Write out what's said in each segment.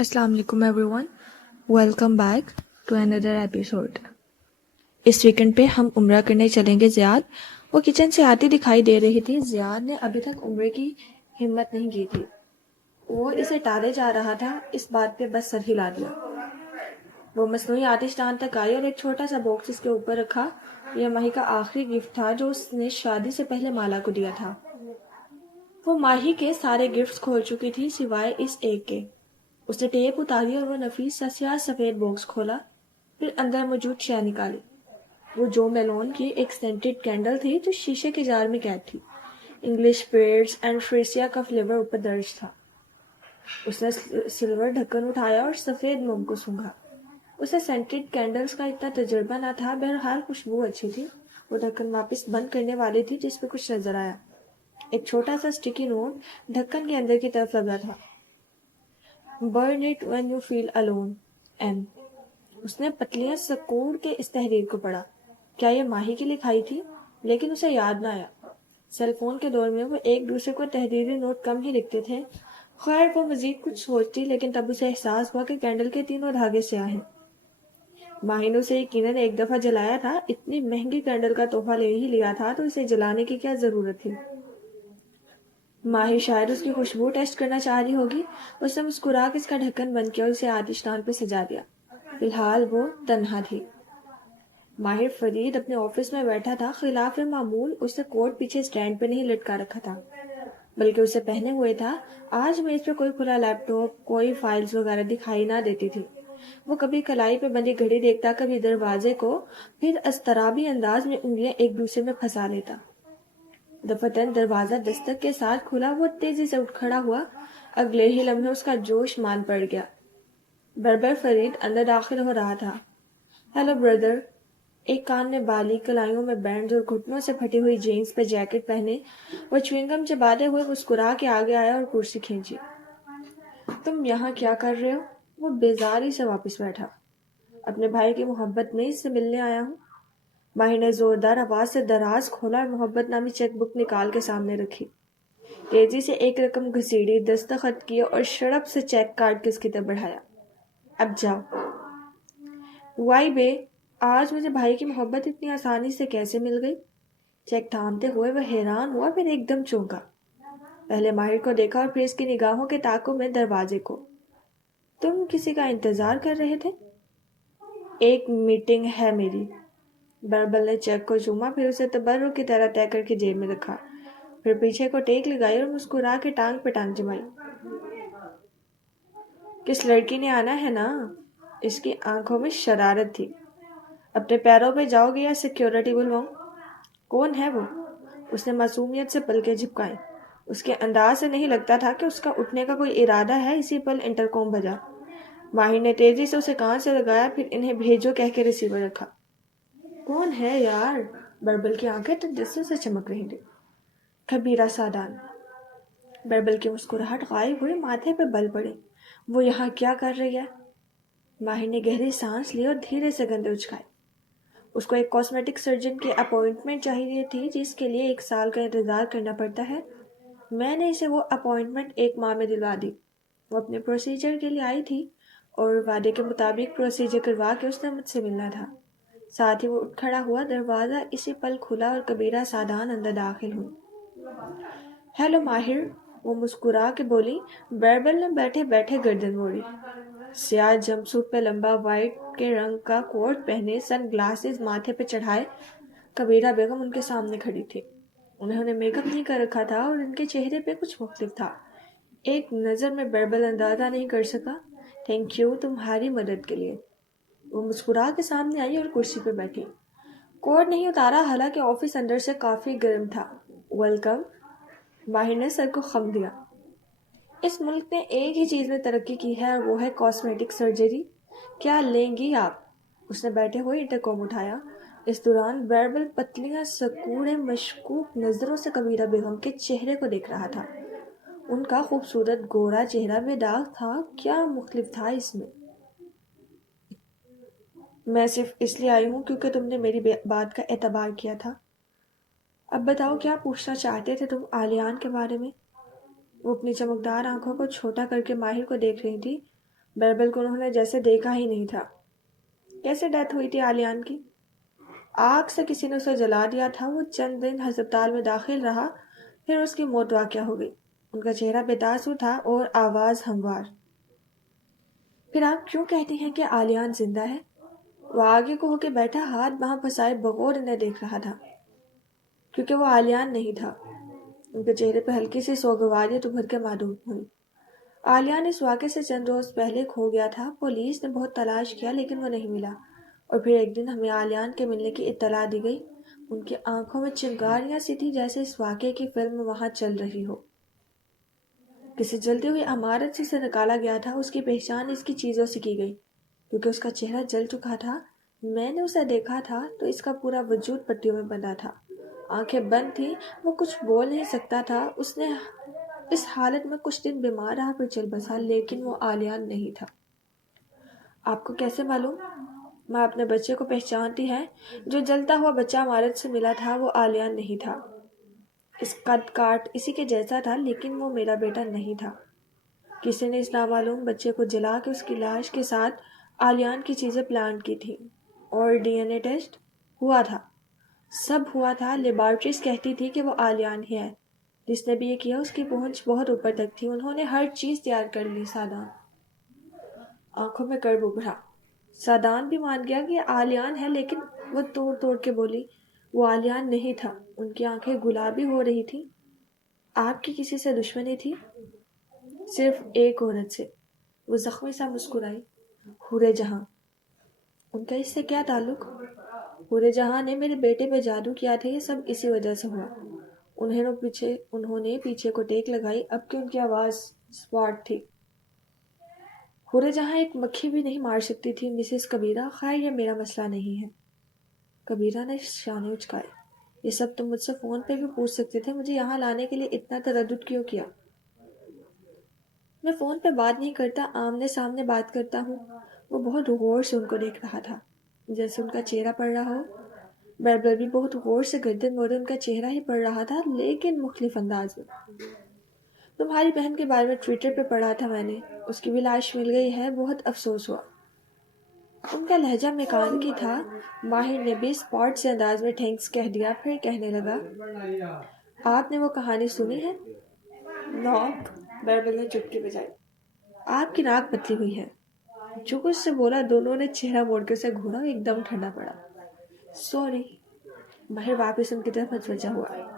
السلام علیکم everyone, welcome back to another episode. اس ویکنڈ پہ ہم عمرہ کرنے چلیں گے۔ زیاد وہ کچن سے آتی دکھائی دے رہی تھی۔ زیاد نے ابھی تک عمرے کی ہمت نہیں کی تھی، وہ اسے ٹالے جا رہا تھا۔ اس بات پہ بس سر ہلا دیا۔ وہ مصنوعی آتش دان تک آئی اور ایک چھوٹا سا باکس اس کے اوپر رکھا۔ یہ ماہی کا آخری گفٹ تھا جو اس نے شادی سے پہلے مالا کو دیا تھا۔ وہ ماہی کے سارے گفٹس کھول چکی تھی سوائے اس ایک کے۔ اس نے ٹیپ اتاری اور وہ نفیس سا سیاہ سفید باکس کھولا، پھر اندر موجود شے نکالی۔ وہ جو میلون کی ایک سینٹڈ کینڈل تھی جو شیشے کے جار میں قید تھی۔ انگلش پیئرز اینڈ فریسیا کا فلیور اوپر درج تھا۔ اس نے سلور ڈھکن اٹھایا اور سفید موم کو سونگھا۔ اسے سینٹڈ کینڈلز کا اتنا تجربہ نہ تھا، بہرحال خوشبو اچھی تھی۔ وہ ڈھکن واپس بند کرنے والی تھی جس پہ کچھ نظر آیا۔ ایک چھوٹا سا اسٹکی نوٹ ڈھکن کے اندر کی طرف لگا تھا۔ Burn it when you feel alone, M۔ اس نے پتلیاں سکوڑ کے اس تحریر کو پڑھا۔ کیا یہ ماہی کی لکھائی تھی؟ لیکن اسے یاد نہ آیا۔ سیل فون کے دور میں وہ ایک دوسرے کو تحریری نوٹ کم ہی لکھتے تھے۔ خیر وہ مزید کچھ سوچتی، لیکن تب اسے احساس ہوا کہ کینڈل کے تینوں دھاگے سیاہ ہیں۔ ماہی نے اسے یقیناً ایک دفعہ جلایا تھا۔ اتنی مہنگی کینڈل کا تحفہ لے ہی لیا تھا تو اسے جلانے کی کیا ضرورت تھی؟ ماہی شاید اس کی خوشبو ٹیسٹ کرنا چاہ رہی ہوگی۔ اس نے مسکرا کے اس کا ڈھکن بند کیا اور اسے آتش دان پہ سجا دیا۔ فی الحال وہ تنہا تھی۔ ماہر فرید اپنے آفس میں بیٹھا تھا۔ خلاف معمول اس نے کوٹ پیچھے سٹینڈ پہ نہیں لٹکا رکھا تھا، بلکہ اسے پہنے ہوئے تھا۔ آج میز پہ کوئی کھلا لیپ ٹاپ، کوئی فائلز وغیرہ دکھائی نہ دیتی تھی۔ وہ کبھی کلائی پہ بندی گھڑی دیکھتا، کبھی دروازے کو، پھر اضطرابی انداز میں انگلیاں ایک دوسرے میں پھنسا لیتا۔ دفتن دروازہ دستک کے ساتھ کھلا۔ وہ تیزی سے اٹھ کھڑا ہوا۔ اگلے ہی لمحے اس کا جوش مان پڑ گیا۔ بربر فرید اندر داخل ہو رہا تھا۔ Hello brother. ایک کان میں بالی، کلائیوں میں بینڈز اور گھٹنوں سے پھٹی ہوئی جینز پہ جیکٹ پہنے وہ چوئنگم چباتے ہوئے مسکرا کے آگے آیا اور کرسی کھینچی۔ تم یہاں کیا کر رہے ہو؟ وہ بیزاری سے واپس بیٹھا۔ اپنے بھائی کی محبت میں اس سے ملنے آیا ہوں۔ ماہی نے زوردار آواز سے دراز کھولا اور محبت نامی چیک بک نکال کے سامنے رکھی۔ تیزی سے ایک رقم گھسیڑی، دستخط کیے اور شڑپ سے چیک کاٹ کے اس کی طرف بڑھایا۔ اب جاؤ۔ وائی بے، آج مجھے بھائی کی محبت اتنی آسانی سے کیسے مل گئی؟ چیک تھامتے ہوئے وہ حیران ہوا، پھر ایک دم چونکا۔ پہلے ماہر کو دیکھا اور پھر اس کی نگاہوں کے تعاقب میں دروازے کو۔ تم کسی کا انتظار کر رہے تھے؟ ایک میٹنگ ہے میری۔ بربل نے چیک کو چوما، پھر اسے تبرک کی طرح طے کر کے جیب میں رکھا، پھر پیچھے کو ٹیک لگائی اور مسکرا کے ٹانگ پہ ٹانگ جمائی۔ کس لڑکی نے آنا ہے نا؟ اس کی آنکھوں میں شرارت تھی۔ اپنے پیروں پہ جاؤ گے یا سیکیورٹی بلواؤں؟ کون ہے وہ؟ اس نے معصومیت سے پلکیں جھپکائیں۔ اس کے انداز سے نہیں لگتا تھا کہ اس کا اٹھنے کا کوئی ارادہ ہے۔ اسی پل انٹرکام بجا۔ ماہر نے تیزی سے اسے کان سے لگایا، پھر انہیں بھیجو کہہ کے ریسیور رکھا۔ کون ہے یار؟ بربل کی آنکھیں تجسس سے چمک رہی تھیں۔ کبیرہ سادان۔ بربل کی مسکراہٹ غائب ہوئی، ماتھے پہ بل پڑے۔ وہ یہاں کیا کر رہی ہے؟ ماہر نے گہری سانس لی اور دھیرے سے گندے اچکائے۔ اس کو ایک کاسمیٹک سرجن کی اپائنٹمنٹ چاہیے تھی جس کے لیے 1 سال کا انتظار کرنا پڑتا ہے۔ میں نے اسے وہ اپائنٹمنٹ 1 ماہ میں دلوا دی۔ وہ اپنے پروسیجر کے لیے آئی تھی اور وعدے کے مطابق پروسیجر کروا کے اس نے مجھ سے ملنا تھا۔ ساتھ ہی وہ اٹھ کھڑا ہوا۔ دروازہ اسی پل کھلا اور کبیرہ سادان اندر داخل ہوئی۔ ہیلو ماہر، وہ مسکرا کے بولی۔ بربل نے بیٹھے بیٹھے گردن موڑی۔ سیاہ جمپ سوٹ پہ لمبا وائٹ کے رنگ کا کوٹ پہنے، سن گلاسز ماتھے پہ چڑھائے کبیرہ بیگم ان کے سامنے کھڑی تھی۔ انہوں نے میک اپ نہیں کر رکھا تھا اور ان کے چہرے پہ کچھ مختلف تھا۔ ایک نظر میں بربل اندازہ نہیں کر سکا۔ تھینک یو تمہاری مدد کے لیے۔ وہ مسکرا کے سامنے آئی اور کرسی پہ بیٹھی۔ کوٹ نہیں اتارا، حالانکہ آفس اندر سے کافی گرم تھا۔ ویلکم۔ ماہر نے سر کو خم دیا۔ اس ملک نے ایک ہی چیز میں ترقی کی ہے اور وہ ہے کاسمیٹک سرجری۔ کیا لیں گی آپ؟ اس نے بیٹھے ہوئے انٹرکام اٹھایا۔ اس دوران بربل پتلیاں سکوڑے مشکوک نظروں سے کبیرہ بیگم کے چہرے کو دیکھ رہا تھا۔ ان کا خوبصورت گورا چہرہ بے داغ تھا۔ کیا مختلف تھا اس میں؟ میں صرف اس لیے آئی ہوں کیونکہ تم نے میری بات کا اعتبار کیا تھا۔ اب بتاؤ کیا پوچھنا چاہتے تھے تم آلیان کے بارے میں؟ وہ اپنی چمکدار آنکھوں کو چھوٹا کر کے ماہر کو دیکھ رہی تھی۔ بیربل کو انہوں نے جیسے دیکھا ہی نہیں تھا۔ کیسے ڈیتھ ہوئی تھی آلیان کی؟ آگ سے کسی نے اسے جلا دیا تھا۔ وہ چند دن ہسپتال میں داخل رہا، پھر اس کی موت واقع ہو گئی۔ ان کا چہرہ بے تاثر تھا اور آواز ہموار۔ پھر آپ کیوں کہتی ہیں کہ آلیان زندہ ہے؟ وہ آگے کو ہو کے بیٹھا، ہاتھ باہم پھنسائے بغور انہیں دیکھ رہا تھا۔ کیونکہ وہ آلیان نہیں تھا۔ ان کے چہرے پہ ہلکی سی سوگواری تو بھر کے معلوم ہوئی۔ آلیان اس واقعے سے چند روز پہلے کھو گیا تھا۔ پولیس نے بہت تلاش کیا لیکن وہ نہیں ملا، اور پھر ایک دن ہمیں آلیان کے ملنے کی اطلاع دی گئی۔ ان کی آنکھوں میں چنگاریاں سی تھی، جیسے اس واقعے کی فلم وہاں چل رہی ہو۔ کسی جلتی ہوئی عمارت سے اسے نکالا گیا تھا۔ اس کی پہچان اس کی چیزوں سے کی گئی، کیونکہ اس کا چہرہ جل چکا تھا۔ میں نے اسے دیکھا تھا تو اس کا پورا وجود پٹیوں میں بندھا تھا، آنکھیں بند تھیں، وہ کچھ بول نہیں سکتا تھا۔ اس نے اس حالت میں کچھ دن بیمار رہا، پھر چل بسا، لیکن وہ آلیان نہیں تھا۔ آپ کو کیسے معلوم؟ ماں اپنے بچے کو پہچانتی ہے۔ جو جلتا ہوا بچہ عمارت سے ملا تھا وہ آلیان نہیں تھا۔ اس قد کاٹ اسی کے جیسا تھا، لیکن وہ میرا بیٹا نہیں تھا۔ کسی نے اس نامعلوم بچے کو جلا کے اس کی لاش کے ساتھ آلیان کی چیزیں پلانٹ کی تھی، اور ڈی این اے ٹیسٹ ہوا تھا۔ سب ہوا تھا۔ لیبارٹریز کہتی تھی کہ وہ آلیان ہی ہے۔ جس نے بھی یہ کیا اس کی پہنچ بہت اوپر تک تھی۔ انہوں نے ہر چیز تیار کر لی۔ سادان آنکھوں میں کرب ابھرا۔ سادان بھی مان گیا کہ یہ آلیان ہے، لیکن وہ توڑ توڑ کے بولی وہ آلیان نہیں تھا۔ ان کی آنکھیں گلابی ہو رہی تھی۔ آپ کی کسی سے دشمنی تھی؟ صرف ایک عورت سے۔ وہ زخمی سا مسکرائی۔ حورِ جہاں۔ ان کا اس سے کیا تعلق؟ حورِ جہاں نے میرے بیٹے پہ جادو کیا تھا، یہ سب اسی وجہ سے ہوا۔ انہوں نے پیچھے کو ٹیک لگائی، اب کہ ان کی آواز سپاٹ تھی۔ حورِ جہاں ایک مکھی بھی نہیں مار سکتی تھی مسز کبیرہ۔ خیر یہ میرا مسئلہ نہیں ہے۔ کبیرہ نے شانے اچکائے۔ یہ سب تم مجھ سے فون پہ بھی پوچھ سکتے تھے۔ مجھے یہاں لانے کے لیے اتنا تردد کیوں کیا؟ میں فون پہ بات نہیں کرتا، آمنے سامنے بات کرتا ہوں۔ وہ بہت غور سے ان کو دیکھ رہا تھا، جیسے ان کا چہرہ پڑھ رہا ہو۔ بیربل بھی بہت غور سے گردن موڑے ان کا چہرہ ہی پڑھ رہا تھا، لیکن مختلف انداز میں۔ تمہاری بہن کے بارے میں ٹویٹر پہ پڑھا تھا میں نے، اس کی بھی لاش مل گئی ہے، بہت افسوس ہوا۔ ان کا لہجہ میکانکی تھا۔ ماہر نے بھی اسپاٹ سے انداز میں تھینکس کہہ دیا، پھر کہنے لگا آپ نے وہ کہانی سنی ہے؟ ناک، بیربل نے چٹکی بجائی۔ آپ کی ناک پتلی ہوئی ہے۔ جو کچھ سے بولا دونوں نے چہرہ موڑ کے اسے گھورا، ایک دم ٹھنڈا پڑا۔ سوری۔ ماہر واپس ان کی طرف متوجہ ہوا۔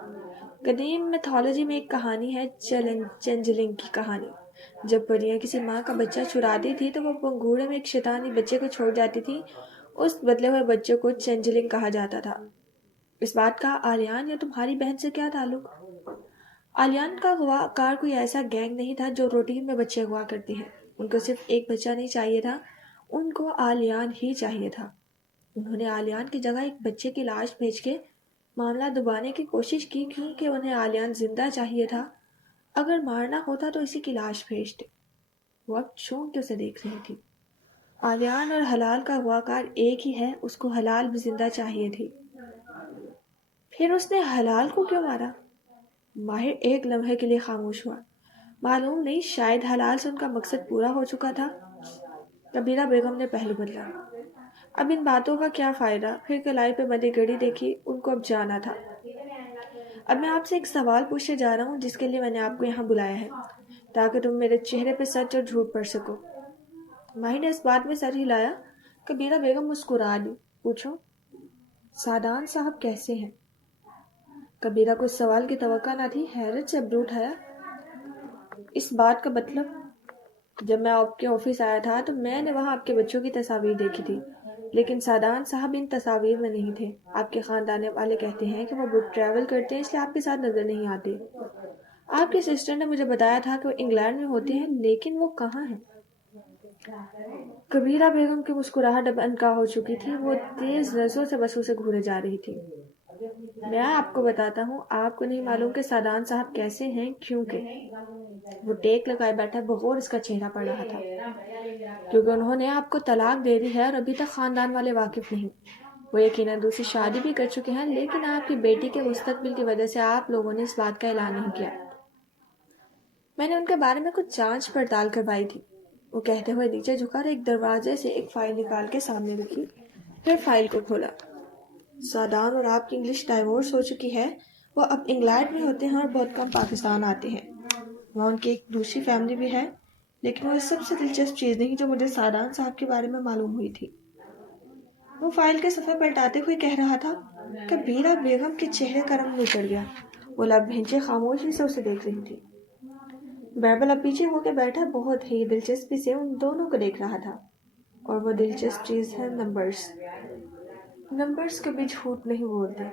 قدیم میتھولوجی میں ایک کہانی ہے، چینجلنگ کی کہانی۔ جب پریاں کسی ماں کا بچہ چراتی تھی تو وہ پنگھوڑے میں ایک شیطانی بچے کو چھوڑ جاتی تھی۔ اس بدلے ہوئے بچے کو چینجلنگ کہا جاتا تھا۔ اس بات کا آلیان یا تمہاری بہن سے کیا تعلق؟ آلیان کا اغوا کار کوئی ایسا گینگ نہیں تھا جو روٹین میں بچے اغوا کرتے ہیں۔ ان کو صرف ایک بچہ نہیں چاہیے تھا، ان کو آلیان ہی چاہیے تھا۔ انہوں نے آلیان کی جگہ ایک بچے کی لاش بھیج کے معاملہ دبانے کی کوشش کی، کیونکہ انہیں آلیان زندہ چاہیے تھا۔ اگر مارنا ہوتا تو اسی کی لاش بھیجتے۔ وہ اب چونک کے اسے دیکھ رہی تھی۔ آلیان اور حلال کا اغواکار ایک ہی ہے، اس کو حلال بھی زندہ چاہیے تھی۔ پھر اس نے حلال کو کیوں مارا؟ ماہر ایک لمحے کے لیے خاموش ہوا۔ معلوم نہیں، شاید حلال سے ان کا مقصد پورا ہو چکا تھا۔ کبیرہ بیگم نے پہلو بدلا۔ اب ان باتوں کا کیا فائدہ؟ پھر کلائی پہ بندی گھڑی دیکھی، ان کو اب جانا تھا۔ اب میں آپ سے ایک سوال پوچھنے جا رہا ہوں جس کے لیے میں نے آپ کو یہاں بلایا ہے، تاکہ تم میرے چہرے پہ سچ اور جھوٹ پڑھ سکو۔ ماہر نے اس بات میں سر ہلایا۔ کبیرہ بیگم مسکرا دی۔ پوچھو۔ سادان صاحب کیسے ہیں؟ کبیرہ کو اس سوال کی توقع نہ تھی، حیرت سے ابرو اٹھایا۔ اس بات کا مطلب؟ جب میں آپ کے آفس آیا تھا تو میں نے وہاں آپ کے بچوں کی تصاویر دیکھی تھی، لیکن سادان صاحب ان تصاویر میں نہیں تھے۔ آپ کے خاندان والے کہتے ہیں کہ وہ بک ٹریول کرتے ہیں، اس لیے آپ کے ساتھ نظر نہیں آتے۔ آپ کی سسٹر نے مجھے بتایا تھا کہ وہ انگلینڈ میں ہوتے ہیں، لیکن وہ کہاں ہیں؟ کبیرہ بیگم کی مسکراہٹ اب انکا ہو چکی تھی، وہ تیز نظروں سے بس اسے گھورے جا رہی تھی۔ میں آپ کو بتاتا ہوں، آپ کو نہیں معلوم کہ سادان صاحب کیسے ہیں، کیونکہ وہ ٹیک لگائے بیٹھا بغور اس کا چہرہ پڑ رہا تھا، کیونکہ انہوں نے آپ کو طلاق دے دی ہے اور ابھی تک خاندان والے واقف نہیں۔ وہ یقیناً دوسری شادی بھی کر چکے ہیں، لیکن آپ کی بیٹی کے مستقبل کی وجہ سے آپ لوگوں نے اس بات کا اعلان نہیں کیا۔ میں نے ان کے بارے میں کچھ جانچ پڑتال کروائی تھی۔ وہ کہتے ہوئے نیچے جھکا اور ایک دروازے سے ایک فائل نکال کے سامنے رکھی، پھر فائل کو کھولا۔ سادان اور آپ کی انگلش ڈائیورس ہو چکی ہے، وہ اب انگلینڈ میں ہوتے ہیں اور بہت کم پاکستان آتے ہیں۔ وہاں ان کی ایک دوسری فیملی بھی ہے، لیکن وہ سب سے دلچسپ چیز نہیں جو مجھے سادان صاحب کے بارے میں معلوم ہوئی تھی۔ وہ فائل کے صفحے پلٹاتے ہوئے کہہ رہا تھا کہ بیرا بیگم کے چہرے کا رنگ اتر گیا۔ وہ لب بھینچے خاموشی سے اسے دیکھ رہی تھی۔ بیربل اب پیچھے ہو کے بیٹھا بہت ہی دلچسپی سے ان دونوں کو دیکھ رہا تھا، اور وہ دلچسپ چیز ہے نمبرز۔ نمبرز کبھی جھوٹ نہیں بولتے۔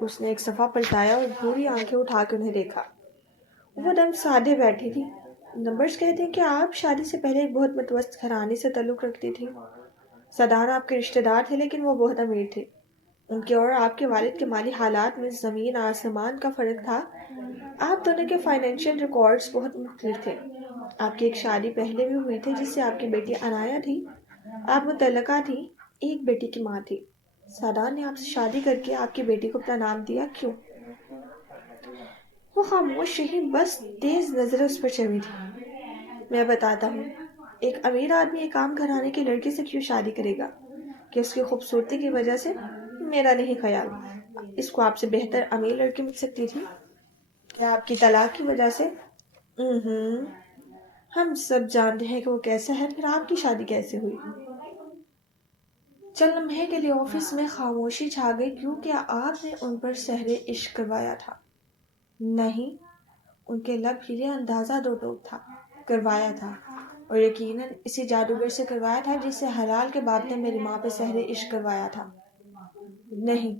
اس نے ایک صفحہ پلٹایا اور بھوری آنکھیں اٹھا کے انہیں دیکھا۔ وہ دم سادے بیٹھی تھی۔ نمبرز کہتے ہیں کہ آپ شادی سے پہلے ایک بہت متوسط گھرانے سے تعلق رکھتی تھی۔ سادان آپ کے رشتہ دار تھے، لیکن وہ بہت امیر تھے۔ ان کے اور آپ کے والد کے مالی حالات میں زمین آسمان کا فرق تھا۔ آپ دونوں کے فائنینشیل ریکارڈز بہت مختلف تھے۔ آپ کی ایک شادی پہلے بھی ہوئی تھی جس سے آپ کی بیٹی عنایا تھی۔ آپ متعلقہ تھی، ایک بیٹی کی ماں تھی۔ سادان نے آپ سے شادی کر کے آپ کی بیٹی کو اپنا نام دیا، کیوں؟ وہ خاموش رہی، بس تیز نظریں اس پر چڑھی تھی۔ میں بتاتا ہوں۔ ایک امیر آدمی ایک عام گھرانے کی لڑکی سے کیوں شادی کرے گا؟ کہ اس کی خوبصورتی کی وجہ سے؟ میرا نہیں خیال۔ اس کو آپ سے بہتر امیر لڑکی مل سکتی تھی۔ کیا آپ کی طلاق کی وجہ سے؟ ہم سب جانتے ہیں کہ وہ کیسا ہے، پھر آپ کی شادی کیسے ہوئی؟ چند لمحے کے لیے آفس میں خاموشی چھا گئی، کیونکہ آپ نے ان پر سحر عشق کروایا تھا۔ نہیں، ان کے لب ہلے، اندازہ دو ٹوک تھا، کروایا تھا، اور یقیناً اسی جادوگر سے کروایا تھا جس سے حلال کے باپ نے میری ماں پہ سحر عشق کروایا تھا۔ نہیں،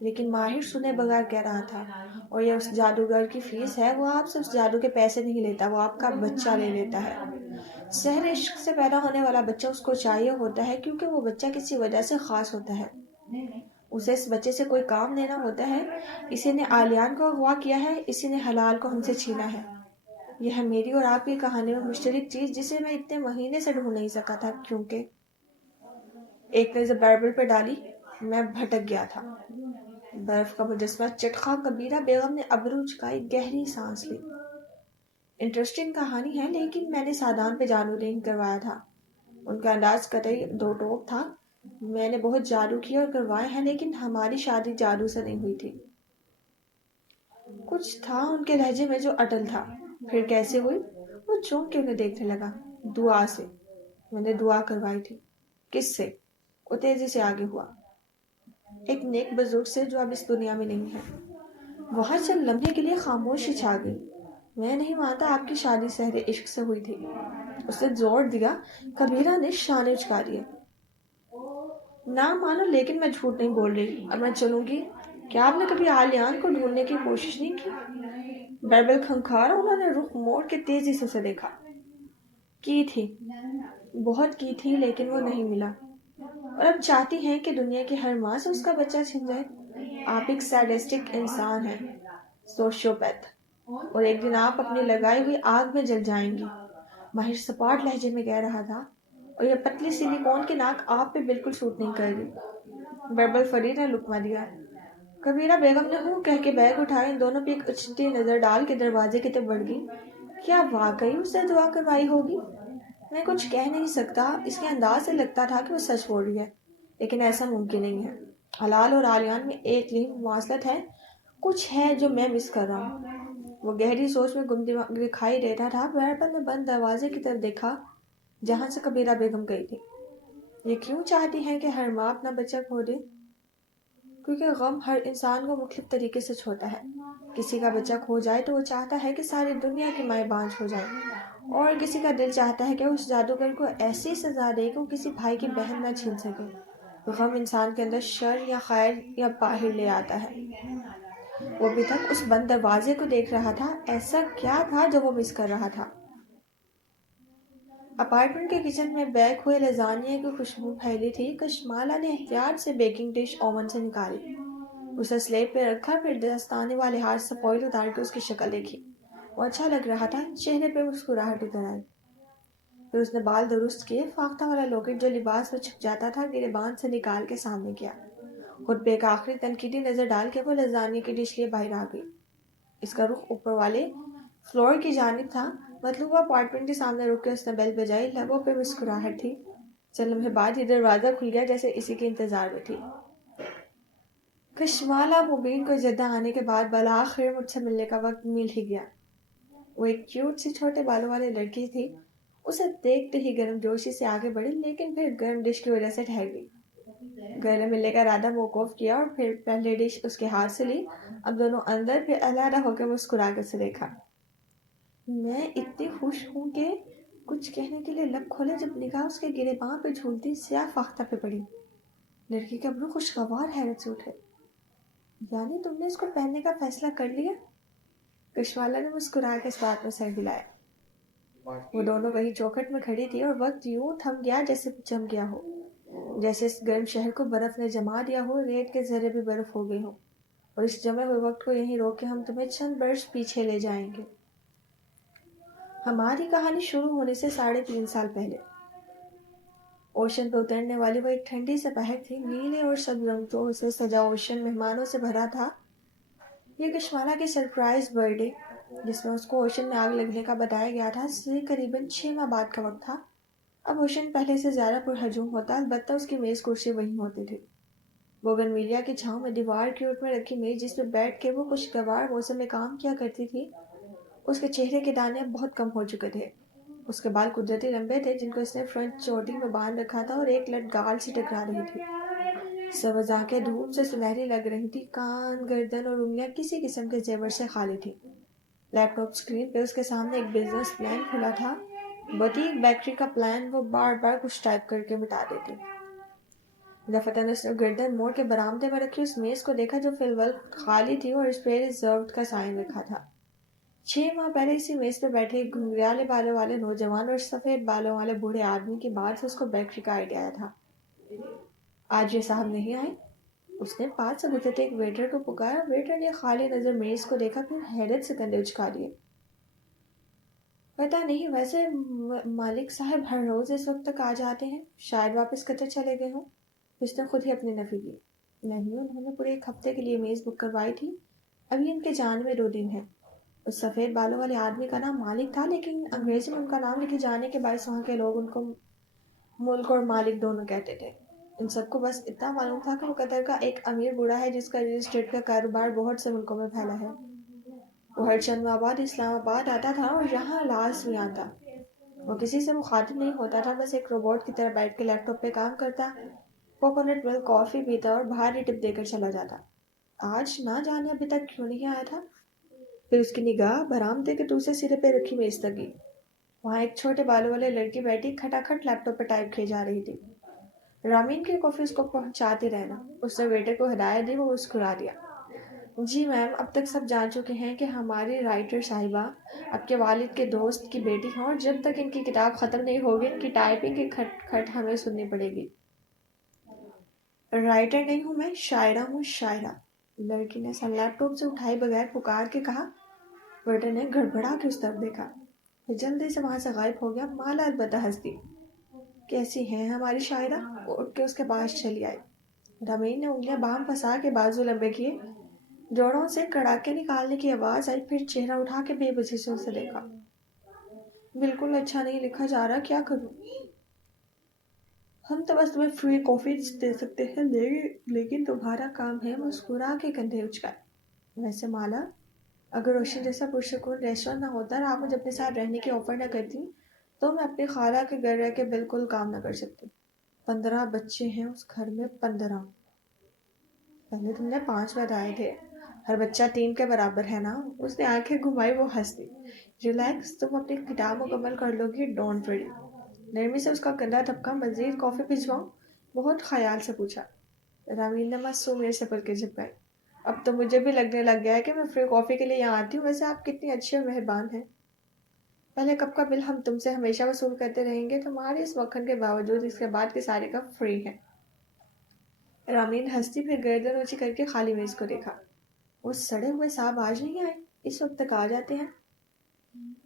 لیکن ماہر سنے بغیر کہہ رہا تھا، اور یہ اس جادوگر کی فیس ہے۔ وہ آپ سے اس جادو کے پیسے نہیں لیتا، وہ آپ کا بچہ لے لیتا ہے۔ سحر عشق سے پیدا ہونے والا بچہ اس کو چاہیے ہوتا ہے، کیونکہ وہ بچہ کسی وجہ سے خاص ہوتا ہے۔ اسے اس بچے سے کوئی کام لینا ہوتا ہے۔ اسی نے آلیان کو اغوا کیا ہے، اسی نے حلال کو ہم سے چھینا ہے۔ یہ ہے میری اور آپ کی کہانی میں مشترک چیز، جسے میں اتنے مہینے سے ڈھونڈ نہیں سکا تھا، کیونکہ ایک نظر بائبل پہ ڈالی، میں بھٹک گیا تھا۔ برف کا مجسمہ چٹخا کبیرہ بیگم نے ابرو جھکائی، گہری سانس لی۔ انٹرسٹنگ کہانی ہے، لیکن میں نے سادان پہ جادو نہیں کروایا تھا۔ ان کا انداز قطعی دو ٹوک تھا۔ میں نے بہت جادو کیے اور کروائے ہیں، لیکن ہماری شادی جادو سے نہیں ہوئی تھی۔ کچھ تھا ان کے لہجے میں جو اٹل تھا۔ پھر کیسے ہوئی؟ وہ چونک کے انہیں دیکھنے لگا۔ دعا سے۔ میں نے دعا کروائی تھی۔ کس سے؟ وہ تیزی سے آگے ہوا۔ ایک نیک بزرگ سے جو اب اس دنیا میں نہیں ہے۔ وہاں چند لمحے کے لیے خاموشی چھا گئی۔ میں نہیں مانتا آپ کی شادی سحر عشق سے ہوئی تھی، اس نے زور دیا۔ کبیرہ نے شانے اچکا دیے۔ نہ مانو، لیکن میں جھوٹ نہیں بول رہی، اب میں چلوں گی۔ کیا آپ نے کبھی آلیان کو ڈھونڈنے کی کوشش نہیں کی؟ بیربل کھنکھارا، انہوں نے رخ موڑ کے تیزی سے اسے دیکھا۔ کی تھی، بہت کی تھی، لیکن وہ نہیں ملا، اور اب چاہتی ہیں کہ دنیا کی ہر ماں سے اس کا بچہ چھن جائے۔ آپ ایک سیڈسٹک انسان ہیں، سوشیوپیتھ، اور ایک دن آپ اپنی لگائی ہوئی آگ میں جل جائیں گی۔ ماہر سپاٹ لہجے میں کہہ رہا تھا، اور یہ پتلی سلیکون کی ناک آپ پہ بالکل سوٹ نہیں کر رہی۔ بیربل فرید نے لقمہ دیا۔ کبیرہ بیگم نے ہوں کہہ کے بیگ اٹھائے، ان دونوں پہ ایک اچھتی نظر ڈال کے دروازے کی طرف بڑھ گئی۔ کیا واقعی اس نے دعا کروائی ہوگی؟ میں کچھ کہہ نہیں سکتا۔ اس کے انداز سے لگتا تھا کہ وہ سچ بول رہی ہے، لیکن ایسا ممکن نہیں ہے۔ حلال اور آلیان میں ایک لین مواصلت ہے، کچھ ہے جو میں مس کر رہا ہوں۔ وہ گہری سوچ میں گم دکھائی دیتا تھا۔ بیربل نے بند دروازے کی طرف دیکھا جہاں سے کبیرہ بیگم گئی تھی۔ یہ کیوں چاہتی ہیں کہ ہر ماں اپنا بچہ کھو دے؟ کیونکہ غم ہر انسان کو مختلف طریقے سے چھوتا ہے۔ کسی کا بچہ کھو جائے تو وہ چاہتا ہے کہ ساری دنیا کی مائیں بانجھ ہو جائیں، اور کسی کا دل چاہتا ہے کہ اس جادوگر کو ایسی سزا دے کہ وہ کسی بھائی کی بہن نہ چھین سکے۔ غم انسان کے اندر شر یا خیر یا باہر لے آتا ہے۔ وہ ابھی تک اس بند دروازے کو دیکھ رہا تھا۔ ایسا کیا تھا جو وہ مس کر رہا تھا؟ اپارٹمنٹ کے کچن میں بیک ہوئے لزانیہ کی خوشبو پھیلی تھی۔ کشمالہ نے احتیاط سے بیکنگ ڈش اوون سے نکالی، اسے سلیب پہ رکھا، پھر دستانے والے ہاتھ سے فوائل اتار کے اس کی شکل دیکھی۔ وہ اچھا لگ رہا تھا، چہرے پہ مسکراہٹ اتر آئی۔ پھر اس نے بال درست کیے، فاختہ والا لاکٹ جو لباس میں چھپ جاتا تھا گریبان سے نکال کے سامنے کیا۔ خود پہ ایک آخری تنقیدی نظر ڈال کے وہ لزانیہ کی ڈش لیے باہر آ گئی۔ اس کا رخ اوپر والے فلور کی جانب تھا۔ مطلوبہ اپارٹمنٹ کے سامنے رک کے اس نے بیل بجائی. لبوں پہ مسکراہٹ تھی. چند لمحے بعد ہی دروازہ کھل گیا جیسے اسی کے انتظار میں تھی. کشمالہ مبین کو جدہ آنے کے بعد بالآخر مجھ سے ملنے کا وقت مل ہی گیا. وہ ایک کیوٹ سی چھوٹے بالوں والی لڑکی تھی. اسے دیکھتے ہی گرم جوشی سے آگے بڑھی لیکن پھر گرم ڈش کی وجہ سے ٹھہر گئی. گلے ملنے کا ارادہ موقوف کیا اور پھر پہلے ڈش اس کے ہاتھ سے لی. اب دونوں اندر پھر علیحدہ ہو کے مسکرا کے اسے دیکھا. میں اتنی خوش ہوں کہ کچھ کہنے کے لیے لب کھولے جب نگاہ اس کے گرے پاؤں پہ جھولتی سیاہ فاختہ پہ پڑی. لڑکی کے ابرو خوشگوار حیرت سے اٹھے. یعنی تم نے اس کو پہننے کا فیصلہ کر لیا؟ کشوالا نے مسکرا کے اس بات میں سر ہلایا. وہ دونوں وہی چوکھٹ میں کھڑی تھی اور وقت یوں تھم گیا جیسے جم گیا ہو. جیسے اس گرم شہر کو برف نے جما دیا ہو. ریت کے ذرے بھی برف ہو گئے ہوں. اور اس جمے ہوئے وقت کو یہیں روک کے ہم تمہیں چند برس پیچھے لے جائیں گے. ہماری کہانی شروع ہونے سے 3.5 سال پہلے. اوشن پہ اترنے والی وہ ایک ٹھنڈی سپہر تھی. نیلے اور سبز رنگوں سے سجا اوشن مہمانوں سے بھرا تھا. یہ کشمالہ کی سرپرائز برتھ ڈے جس میں اس کو اوشن میں آگ لگنے کا بتایا گیا تھا سے قریباً 6 ماہ بعد کا وقت تھا. اب اوشن پہلے سے زیادہ پرہجوم ہوتا. البتہ اس کی میز کرسی وہیں ہوتی تھی. بوگن ویلیا کی چھاؤں میں دیوار کی اوٹ میں رکھی میز جس پہ بیٹھ کے وہ خوشگوار موسم میں کام کیا کرتی تھی. اس کے چہرے کے دانے اب بہت کم ہو چکے تھے. اس کے بال قدرتی لمبے تھے جن کو اس نے فرنٹ چوٹی میں باندھ رکھا تھا اور ایک لٹ گال سے ٹکرا رہی تھی. سبز آنکھیں دھوپ سے سنہری لگ رہی تھی. کان، گردن اور انگلیاں کسی قسم کے زیور سے خالی تھی. لیپ ٹاپ اسکرین پہ اس کے سامنے ایک بزنس پلان کھلا تھا. بوتیک بیکری کا پلان. وہ بار بار کچھ ٹائپ کر کے مٹا دیتی. دفتر اس نے گردن موڑ کے برآمدے میں رکھی اس میز کو دیکھا جو فی الوقت خالی تھی اور اس پہ ریزروڈ کا سائن لکھا تھا. 6 ماہ پہلے اسی میز پہ بیٹھے ایک گھنگریالے بالوں والے نوجوان اور سفید بالوں والے بوڑھے آدمی کی بات سے اس کو بیکری کا آئیڈیا آیا تھا. آج یہ صاحب نہیں آئے؟ اس نے پاس سے گزرتے ایک ویٹر کو پکارا. ویٹر نے خالی نظر میز کو دیکھا پھر حیرت سے کندھے اچکا دیے. پتہ نہیں، ویسے مالک صاحب ہر روز اس وقت تک آ جاتے ہیں. شاید واپس قطر چلے گئے ہوں. اس نے خود ہی اپنی نفی کی. نہیں، انہوں نے پورے 1 ہفتے کے لیے میز بک کروائی تھی. ابھی ان کے جانے میں 2 دن ہیں. اس سفید بالوں والے آدمی کا نام مالک تھا لیکن انگریزی میں ان کا نام لکھے جانے کے باعث وہاں کے لوگ ان کو ملک اور مالک دونوں کہتے تھے. ان سب کو بس اتنا معلوم تھا کہ وہ قطر کا ایک امیر بوڑھا ہے جس کا ریل اسٹیٹ کا کاروبار بہت سے ملکوں میں پھیلا ہے. وہ ہر چند ماہ بعد اسلام آباد آتا تھا اور یہاں لازمی آتا. وہ کسی سے مخاطب نہیں ہوتا تھا. بس ایک روبوٹ کی طرح بیٹھ کے لیپ ٹاپ پہ کام کرتا. کوکونٹ ملک کافی پیتا اور بھاری ٹپ دے کر چلا جاتا. آج نہ جانے ابھی تک کیوں نہیں آیا تھا. پھر اس کی نگاہ برآمدے کے دوسرے سرے پہ رکھی میز تک گئی. وہاں ایک چھوٹے بالوں والے لڑکی بیٹھی کھٹاکھٹ لیپ ٹاپ پہ ٹائپ کیے جا رہی تھی. رامین کی کافی اس کو پہنچاتے رہنا. اس نے ویٹر کو ہدایت دی. وہ مسکرا دیا. جی میم، اب تک سب جان چکے ہیں کہ ہماری رائٹر صاحبہ آپ کے والد کے دوست کی بیٹی ہیں اور جب تک ان کی کتاب ختم نہیں ہوگی ان کی ٹائپنگ کی کھٹ کھٹ ہمیں سننی پڑے گی. رائٹر نہیں ہوں میں، شاعرہ ہوں، شاعرہ. لڑکی نے سر لیپ ٹاپ سے اٹھائے بغیر پکار کے کہا. ویٹر نے گڑبڑا کے اس طرف دیکھا. جلدی سے وہاں سے غائب ہو گیا. مالا البتہ ہنس دی. کیسی ہیں ہماری شاعرہ؟ وہ اٹھ کے اس کے پاس چلی آئی. رامین نے انگلیاں بام پھنسا کے بازو لمبے کیے. جوڑوں سے کڑاکے نکالنے کی آواز آئی. پھر چہرہ اٹھا کے بے بسی سے اسے دیکھا. بالکل اچھا نہیں لکھا جا رہا. کیا کروں؟ ہم تو بس تمہیں فری کافی دے سکتے ہیں لیکن تمہارا کام ہے. مسکرا کے کندھے اچکائے. ویسے مالا، اگر روشن جیسا پرسکون ریسٹورینٹ نہ ہوتا اور آپ مجھے اپنے ساتھ رہنے کی آفر نہ کرتی تو میں اپنی خالہ کے گھر رہ کے بالکل کام نہ کر سکتی. 15 بچے ہیں اس گھر میں. 15. پہلے تم نے 5 بتائے تھے. ہر بچہ 3 کے برابر ہے نا. اس نے آنکھیں گھمائی. وہ ہنس دی. ریلیکس، تم اپنی کتاب مکمل کر لو گی. Don't worry. نرمی سے اس کا کندھا تھپکا. مزید کافی بھجواؤں؟ بہت خیال سے پوچھا. رامین نے معصوم سے پلکیں جھپکائی. اب تو مجھے بھی لگنے لگ گیا ہے کہ میں فری کافی کے لیے یہاں آتی ہوں. ویسے آپ کتنی اچھی اور مہربان ہیں. پہلے کپ کا بل ہم تم سے ہمیشہ وصول کرتے رہیں گے تمہارے اس مکھن کے باوجود. اس کے بعد کے سارے کپ فری ہیں. رامین ہنستی. پھر گردن اونچی کر کے خالی میز کو دیکھا. وہ سڑے ہوئے صاحب آج نہیں آئے؟ اس وقت تک آ جاتے ہیں.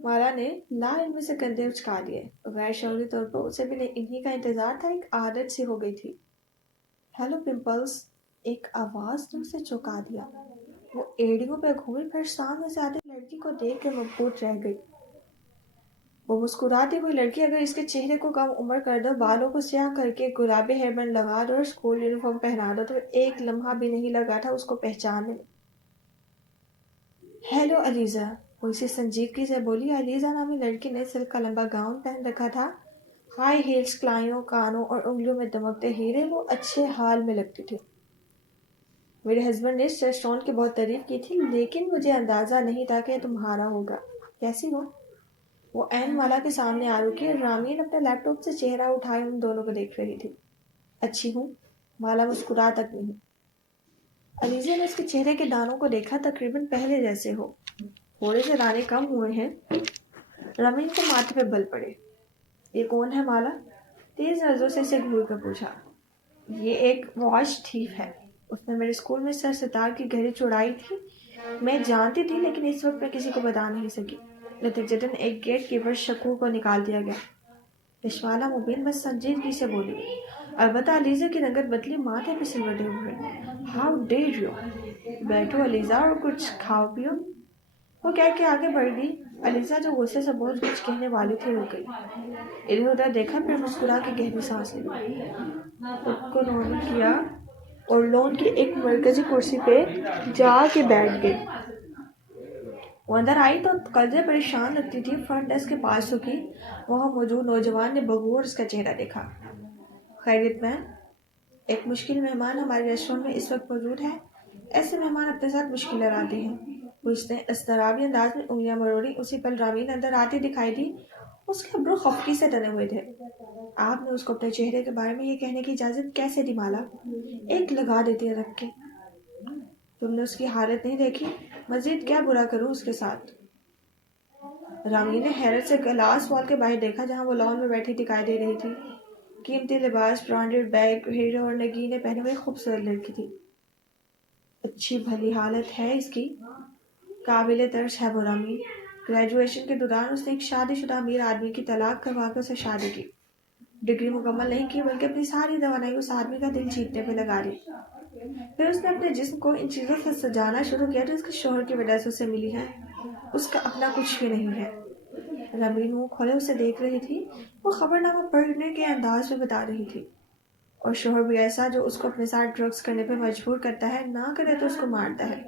مالا نے لا علمی سے کندھے اچکا دیے. غیر شعوری طور پر اسے بھی انہی کا انتظار تھا. ایک عادت سی ہو گئی تھی. Hello pimples. ایک آواز نے اسے چونکا دیا. وہ ایڑیوں پہ گھومی. پھر سامنے سے آتی لڑکی کو دیکھ کے مبہوت رہ گئی. وہ مسکراتی ہوئی لڑکی اگر اس کے چہرے کو کم عمر کر دو، بالوں کو سیاہ کر کے گلابی ہیئر بینڈ لگا دو اور اسکول یونیفارم پہنا دو تو ایک لمحہ بھی نہیں لگا تھا اس کو پہچاننے میں۔ ہیلو علیزہ، وہ اسے سنجیدگی سے بولی۔ علیزہ نامی لڑکی نے سلک کا لمبا گاؤن پہن رکھا تھا، ہائی ہیلز، کلائیوں، کانوں اور انگلیوں میں دمکتے ہیرے۔ وہ اچھے حال میں لگتی تھی۔ میرے ہسبینڈ نے اس ریسٹورانٹ کی بہت تعریف کی تھی، لیکن مجھے اندازہ نہیں تھا کہ یہ تمہارا ہوگا۔ کیسی ہو؟ وہ عین مالا کے سامنے آ رکی اور رامین اپنے لیپ ٹاپ سے چہرہ اٹھائے ان دونوں کو دیکھ رہی تھی۔ اچھی ہوں، مالا مسکرا تک نہیں۔ علیزہ نے اس کے چہرے کے دانوں کو دیکھا، تقریباً پہلے جیسے ہو، تھوڑے سے دانے کم ہوئے ہیں۔ رامین کو ماتھے پہ بل پڑے۔ یہ کون ہے مالا؟ تیز نظروں سے اسے گھور کر پوچھا۔ یہ ایک واش تھیف ہے، اس نے میرے اسکول میں سر ستار کی گھڑی چڑائی تھی۔ میں جانتی تھی لیکن اس وقت میں کسی کو بتا نہیں سکی۔ نتیجتاً ایک گیٹ کیپر شکور کو نکال دیا گیا۔ رشوالہ مبین بس سنجیدگی سے بولی۔ البتہ علیزہ کی رنگت بدلی، ماتھے پہ سلوٹے ہوئے۔ How dare you! بیٹھو علیزہ اور کچھ کھاؤ پیو، وہ کہہ کے آگے بڑھ گئی۔ علیزہ جو غصے سے بہت کچھ کہنے والی تھی رک گئی، ادھر ادھر دیکھا، پھر مسکرا کے گہری سانس لی، خود کو نرم کیا اور لون کی ایک مرکزی کرسی پہ جا کے بیٹھ گئی۔ وہ اندر آئی تو قدرے پریشان لگتی تھی۔ فرنٹ ڈیسک کے پاس رکی، وہاں موجود نوجوان نے بغور اس کا چہرہ دیکھا۔ خیریت میم، ایک مشکل مہمان ہمارے ریسٹورینٹ میں اس وقت موجود ہے۔ ایسے مہمان اپنے ساتھ مشکلیں لاتے ہیں۔ وہ اس نے اضطرابی انداز میں انگلیاں مروڑی۔ اسی پل رامین اندر آتی دکھائی دی، اس کے ابرو خفگی سے تنے ہوئے تھے۔ آپ نے اس کو اپنے چہرے کے بارے میں یہ کہنے کی اجازت کیسے دی مالا؟ ایک لگا دیتی ہے رکھ کے۔ تم نے اس کی حالت نہیں دیکھی؟ مزید کیا برا کروں اس کے ساتھ؟ رامین نے حیرت سے گلاس وال کے باہر دیکھا جہاں وہ لان میں بیٹھی دکھائی دے رہی تھی۔ قیمتی لباس، برانڈڈ بیگ، ہیرو اور نگینے پہنے ہوئے خوبصورت لڑکی تھی۔ اچھی بھلی حالت ہے اس کی، قابل ترس ہے وہ رامین۔ گریجویشن کے دوران اس نے ایک شادی شدہ امیر آدمی کی طلاق کروا کے اسے شادی کی۔ ڈگری مکمل نہیں کی بلکہ اپنی ساری توانائی اس آدمی کا دل جیتنے پہ لگا دی۔ پھر اس نے اپنے جسم کو ان چیزوں سے سجانا شروع کیا جو اس کے شوہر کی وجہ سے اسے ملی ہیں۔ اس کا اپنا کچھ بھی نہیں ہے۔ رامین منہ کھولے اسے دیکھ رہی تھی۔ وہ خبرنامہ پڑھنے کے انداز میں بتا رہی تھی، اور شوہر بھی ایسا جو اس کو اپنے ساتھ ڈرگز کرنے پہ مجبور کرتا ہے، نہ کرے تو اس کو مارتا ہے،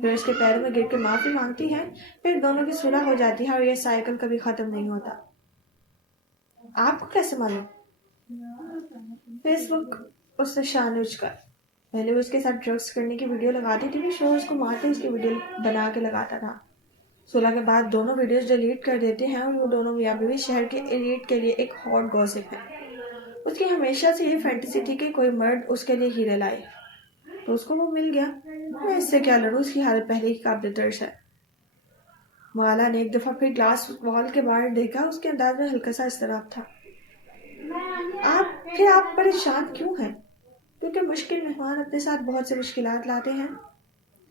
پھر اس کے پیروں میں گر کے معافی مانگتی ہے، پھر دونوں کی صلح ہو جاتی ہے اور یہ سائیکل کبھی ختم نہیں ہوتا۔ آپ کو کیسے معلوم؟ فیس بک، اس نے شان اچکا۔ پہلے وہ اس کے ساتھ ڈرگز کرنے کی ویڈیو لگاتی تھی، پھر شوہر اس کو مارتے اس کی ویڈیو بنا کے لگاتا تھا۔ صلح کے بعد دونوں ویڈیوز ڈیلیٹ کر دیتے ہیں اور وہ دونوں میاں بیوی شہر کے ایلیٹ کے لیے ایک ہاٹ گوسپ ہے۔ اس کی ہمیشہ سے یہ فینٹیسی تھی کہ کوئی مرد اس کے لیے ہیرے لائے، تو اس کو وہ مل گیا۔ میں اس سے کیا لڑوں، اس کی حالت پہلے ہی قابل ترس ہے۔ مالا نے ایک دفعہ پھر گلاس وال کے باہر دیکھا، اس کے انداز میں ہلکا سا اضطراب تھا۔ آپ پریشان کیوں ہیں؟ کیونکہ مشکل مہمان اپنے ساتھ بہت سے مشکلات لاتے ہیں۔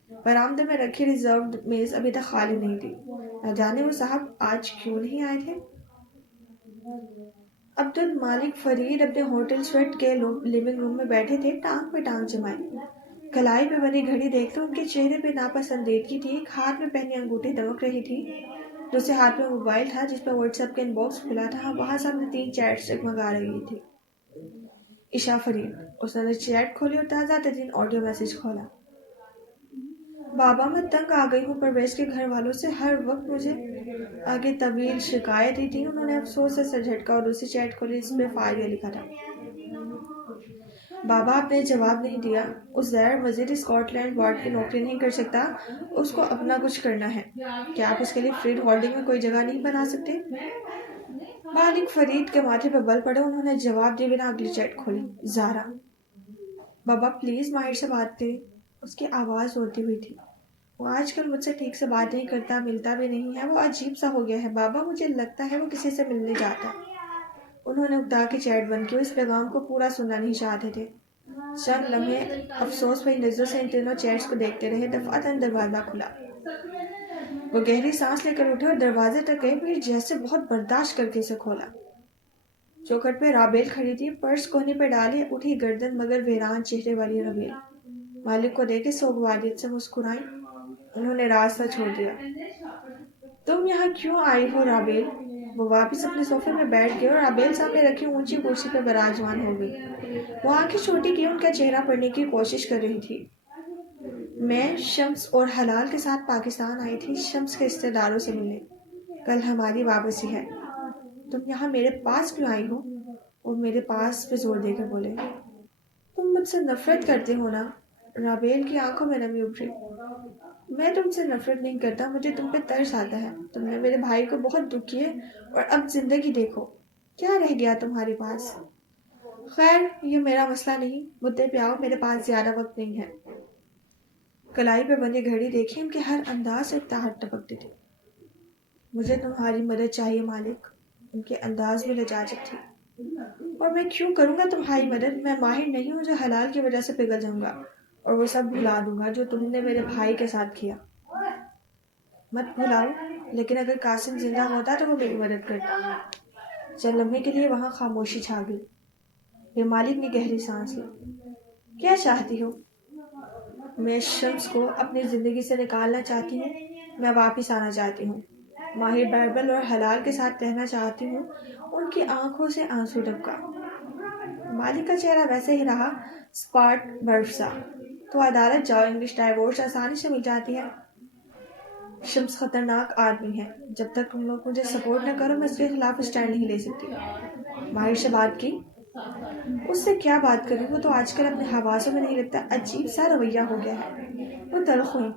برآمدے میں رکھی ریزروڈ میز ابھی تک خالی نہیں تھی، نہ جانے وہ صاحب آج کیوں نہیں آئے تھے۔ عبد المالک فرید اپنے ہوٹل سویٹ کے لیونگ روم میں بیٹھے تھے، ٹانگ پہ ٹانگ جمائے۔ کلائی پہ بنی گھڑی دیکھتے ان کے چہرے پہ ناپسندیدگی تھی۔ ایک ہاتھ میں پہنی انگوٹھی دمک رہی تھی، دوسرے ہاتھ میں موبائل تھا جس پہ واٹس ایپ کا ان باکس کھلا تھا، وہاں سامنے 3 چیٹس جگمگا رہی تھی۔ عشا فرید، اس نے چیٹ کھولی اور تازہ ترین آڈیو میسج کھولا۔ بابا، میں تنگ آ گئی ہوں پرویز کے گھر والوں سے، ہر وقت مجھے آگے طویل شکایتیں تھیں۔ انہوں نے افسوس سے سر جھٹکا اور دوسری چیٹ کھولی جس پہ فائر لکھا تھا۔ بابا، آپ نے جواب نہیں دیا۔ اس زہر مزید اسکاٹ لینڈ یارڈ کی نوکری نہیں کر سکتا، اس کو اپنا کچھ کرنا ہے۔ کیا آپ اس کے لیے فریڈ ہولڈنگ میں کوئی جگہ نہیں بنا سکتے؟ مالک فرید کے ماتھے پہ بل پڑے، انہوں نے جواب دیے بنا اگلی چیٹ کھولی۔ زارا، بابا پلیز ماہر سے بات کریں۔ اس کی آواز روتی ہوئی تھی۔ وہ آج کل مجھ سے ٹھیک سے بات نہیں کرتا، ملتا بھی نہیں ہے، وہ عجیب سا ہو گیا ہے۔ بابا، مجھے لگتا ہے وہ کسی سے ملنے جاتا ہے۔ انہوں نے اکتا کے چیٹ بند کی، اس پیغام کو پورا سننا نہیں چاہتے تھے۔ چند لمحے افسوس بھری نظروں سے ان تینوں چیٹس کو دیکھتے رہے۔ دفعتاً دروازہ کھلا۔ وہ گہری سانس لے کر اٹھے اور دروازے تک گئے، پھر جیسے بہت برداشت کر کے اسے کھولا۔ چوکھٹ پہ رابیل کھڑی تھی، پرس کوہنی پہ ڈالی، اٹھی گردن مگر ویران چہرے والی رابیل مالک کو دیکھ کے سوگواریت سے مسکرائیں۔ انہوں نے راستہ چھوڑ دیا۔ تم یہاں کیوں آئی ہو رابیل؟ وہ واپس اپنے صوفے میں بیٹھ گئے اور رابیل سامنے رکھی اونچی کرسی پہ براجمان ہو گئی۔ وہ آنکھیں چھوٹی کی ان کا چہرہ پڑھنے کی کوشش کر رہی تھی۔ میں شمس اور حلال کے ساتھ پاکستان آئی تھی شمس کے رشتے داروں سے ملنے۔ کل ہماری واپسی ہے۔ تم یہاں میرے پاس کیوں آئی ہو؟ اور میرے پاس پہ زور دے کے بولے۔ تم مجھ سے نفرت کرتے ہو نا؟ رابیل کی آنکھوں میں نمی ابھری۔ میں تم سے نفرت نہیں کرتا، مجھے تم پہ ترس آتا ہے۔ تم نے میرے بھائی کو بہت دکھ کیے اور اب زندگی دیکھو کیا رہ گیا تمہارے پاس۔ خیر یہ میرا مسئلہ نہیں، مدعے پہ آؤ، میرے پاس زیادہ وقت نہیں ہے۔ کلائی پہ بندی گھڑی دیکھی، ان کے ہر انداز سے اکتاہٹ ٹپکتی تھی۔ مجھے تمہاری مدد چاہیے مالک۔ ان کے انداز میں لجاجت تھی۔ اور میں کیوں کروں گا تمہاری مدد؟ میں ماہر نہیں ہوں جو حلال کی وجہ سے پگھل جاؤں گا اور وہ سب بھلا دوں گا جو تم نے میرے بھائی کے ساتھ کیا۔ مت بھلاؤ، لیکن اگر قاسم زندہ ہوتا تو وہ میری مدد کرتا۔ چند لمحے کے لیے وہاں خاموشی چھا گئی۔ پھر مالک نے گہری سانس لی۔ کیا چاہتی ہو؟ میں شمس کو اپنی زندگی سے نکالنا چاہتی ہوں، میں واپس آنا چاہتی ہوں، ماہر بیربل اور حلال کے ساتھ رہنا چاہتی ہوں۔ ان کی آنکھوں سے آنسو ٹپکا۔ مالک کا چہرہ ویسے ہی رہا، اسپاٹ برف سا۔ تو عدالت جاؤ، انگلش ڈائیورس آسانی سے مل جاتی ہے۔ شمس خطرناک آدمی ہے، جب تک تم لوگ مجھے سپورٹ نہ کرو میں اس کے خلاف اسٹینڈ نہیں لے سکتی۔ ماہر سے بات کی؟ اس سے کیا بات کروں، وہ تو آج کل اپنے حواسوں میں نہیں رکھتا، عجیب سا رویہ ہو گیا ہے۔ وہ تلخ ہوئی۔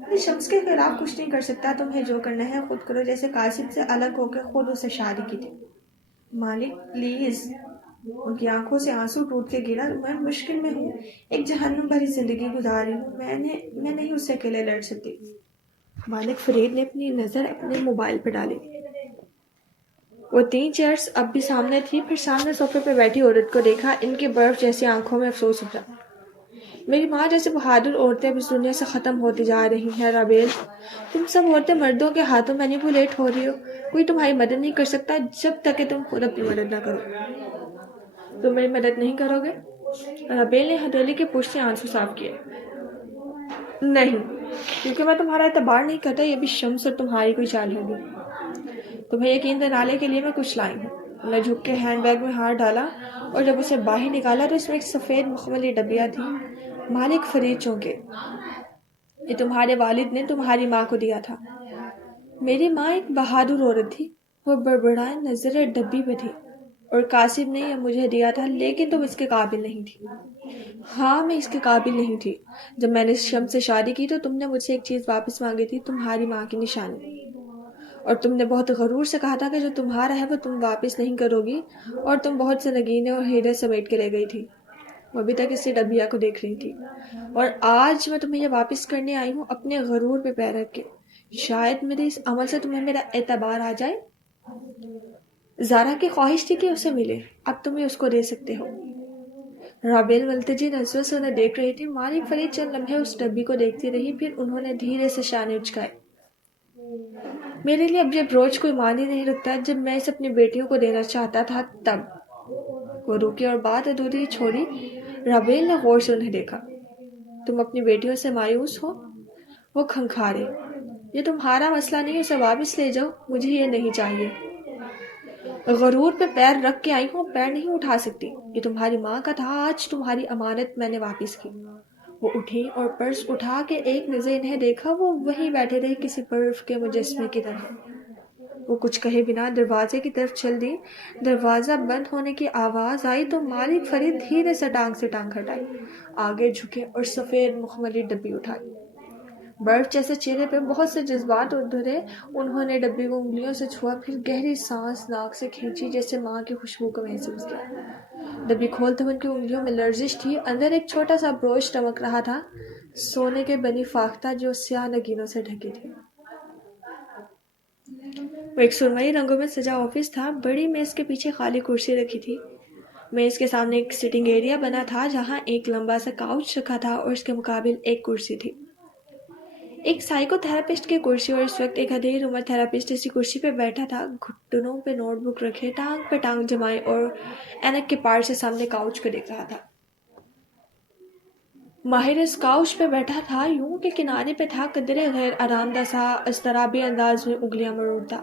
میں شمس کے خلاف کچھ نہیں کر سکتا، تمہیں جو کرنا ہے خود کرو، جیسے قاسم سے الگ ہو کے خود اسے شادی کی تھی۔ مالک پلیز۔ ان کی آنکھوں سے آنسو ٹوٹ کے گرا۔ میں مشکل میں ہوں، ایک جہنم بھری زندگی گزار رہی ہوں، میں نہیں اس سے اکیلے لڑ سکتی۔ مالک فرید نے اپنی نظر اپنے موبائل پہ ڈالی۔ وہ 3 چیئرز اب بھی سامنے تھی، پھر سامنے صوفے پہ بیٹھی عورت کو دیکھا، ان کی برف جیسی آنکھوں میں افسوس ابھرا۔ میری ماں جیسے بہادر عورتیں اب اس دنیا سے ختم ہوتی جا رہی ہیں رابیل۔ تم سب عورتیں مردوں کے ہاتھوں مینیپولیٹ ہو رہی ہو، کوئی تمہاری مدد نہیں کر سکتا جب تک کہ تم خود اپنی مدد نہ کرو۔ تم میری مدد نہیں کرو گے؟ رابیل نے ہتھیلی کے پشت سے آنسو صاف کیے۔ نہیں، کیونکہ میں تمہارا اعتبار نہیں کرتا، یہ بھی شمس اور تمہاری کوئی چال ہوگی۔ تمہیں یقین دلانے کے لیے میں کچھ لائی ہوں۔ میں جھک کے ہینڈ بیگ میں ہاتھ ڈالا اور جب اسے باہر نکالا تو اس میں ایک سفید مخملی ڈبیا تھی۔ مالک فرید چونکے۔ یہ تمہارے والد نے تمہاری ماں کو دیا تھا۔ میری ماں ایک بہادر عورت تھی، وہ بڑبڑائے نظر ڈبی پہ تھی۔ اور قاسم نے یہ مجھے دیا تھا، لیکن تم اس کے قابل نہیں تھی۔ ہاں میں اس کے قابل نہیں تھی۔ جب میں نے شمس سے شادی کی تو تم نے مجھ سے ایک چیز واپس مانگی تھی، تمہاری ماں کی نشانی۔ اور تم نے بہت غرور سے کہا تھا کہ جو تمہارا ہے وہ تم واپس نہیں کرو گی، اور تم بہت سے نگینے اور ہیرے سمیٹ کے لے گئی تھی۔ وہ ابھی تک اسی ڈبیا کو دیکھ رہی تھی۔ اور آج میں تمہیں یہ واپس کرنے آئی ہوں، اپنے غرور پہ پیر رکھ کے۔ شاید میرے اس عمل سے تمہیں میرا اعتبار آ جائے۔ زارا کی خواہش تھی کہ اسے ملے، اب تمہیں اس کو دے سکتے ہو۔ رابیل ملتجی نظروں سے انہیں دیکھ رہی تھی۔ مالک فرید چند لمحے اس ڈبی کو دیکھتی رہی، پھر انہوں نے دھیرے سے شانے اچکائے۔ میرے لیے اب یہ بروچ کوئی معنی نہیں رکھتا، جب میں اسے اپنی بیٹیوں کو دینا چاہتا تھا تب۔ وہ رکی اور بات ادھوری چھوڑی۔ رابیل نے غور سے انہیں دیکھا۔ تم اپنی بیٹیوں سے مایوس ہو؟ وہ کھنکھارے۔ یہ تمہارا مسئلہ نہیں، اسے واپس لے جاؤ، مجھے یہ نہیں چاہیے۔ غرور پہ پیر رکھ کے آئی ہوں، پیر نہیں اٹھا سکتی۔ یہ تمہاری ماں کا تھا، آج تمہاری امانت میں نے واپس کی۔ وہ اٹھی اور پرس اٹھا کے ایک نظر انہیں دیکھا، وہ وہیں بیٹھے رہے کسی برف کے مجسمے کی طرح۔ وہ کچھ کہے بنا دروازے کی طرف چل دی۔ دروازہ بند ہونے کی آواز آئی تو مالک فرید دھیرے سے ٹانگ ہٹائی، آگے جھکے اور سفید مخملی ڈبی اٹھائی۔ برف جیسے چہرے پہ بہت سے جذبات ابھرے۔ انہوں نے ڈبی کو انگلیوں سے چھوا، پھر گہری سانس ناک سے کھینچی، جیسے ماں کی خوشبو کو محسوس کیا۔ ڈبی کھولتے ہوئے ان کی انگلیوں میں لرزش تھی۔ اندر ایک چھوٹا سا بروچ چمک رہا تھا، سونے کے بنی فاختہ جو سیاہ نگینوں سے ڈھکی تھی۔ وہ ایک سرمئی رنگوں میں سجا آفس تھا۔ بڑی میز کے پیچھے خالی کرسی رکھی تھی۔ میز کے سامنے ایک سٹنگ ایریا بنا تھا جہاں ایک لمبا سا کاؤچ رکھا تھا اور اس کے مقابل ایک کرسی تھی، ایک سائیکو تھراپسٹ کی کرسی، اور اس وقت ایک ادھیر عمر تھراپسٹ اسی کرسی پہ بیٹھا تھا، گھٹنوں پہ نوٹ بک رکھے، ٹانگ پہ ٹانگ جمائے اور اینک کے پار سے سامنے کاؤچ کو دیکھ رہا تھا۔ ماہر اس کاؤچ پہ بیٹھا تھا، یوں کہ کنارے پہ تھا، قدرے غیر آرام دہ سا اضطرابی انداز میں انگلیاں مروڑتا۔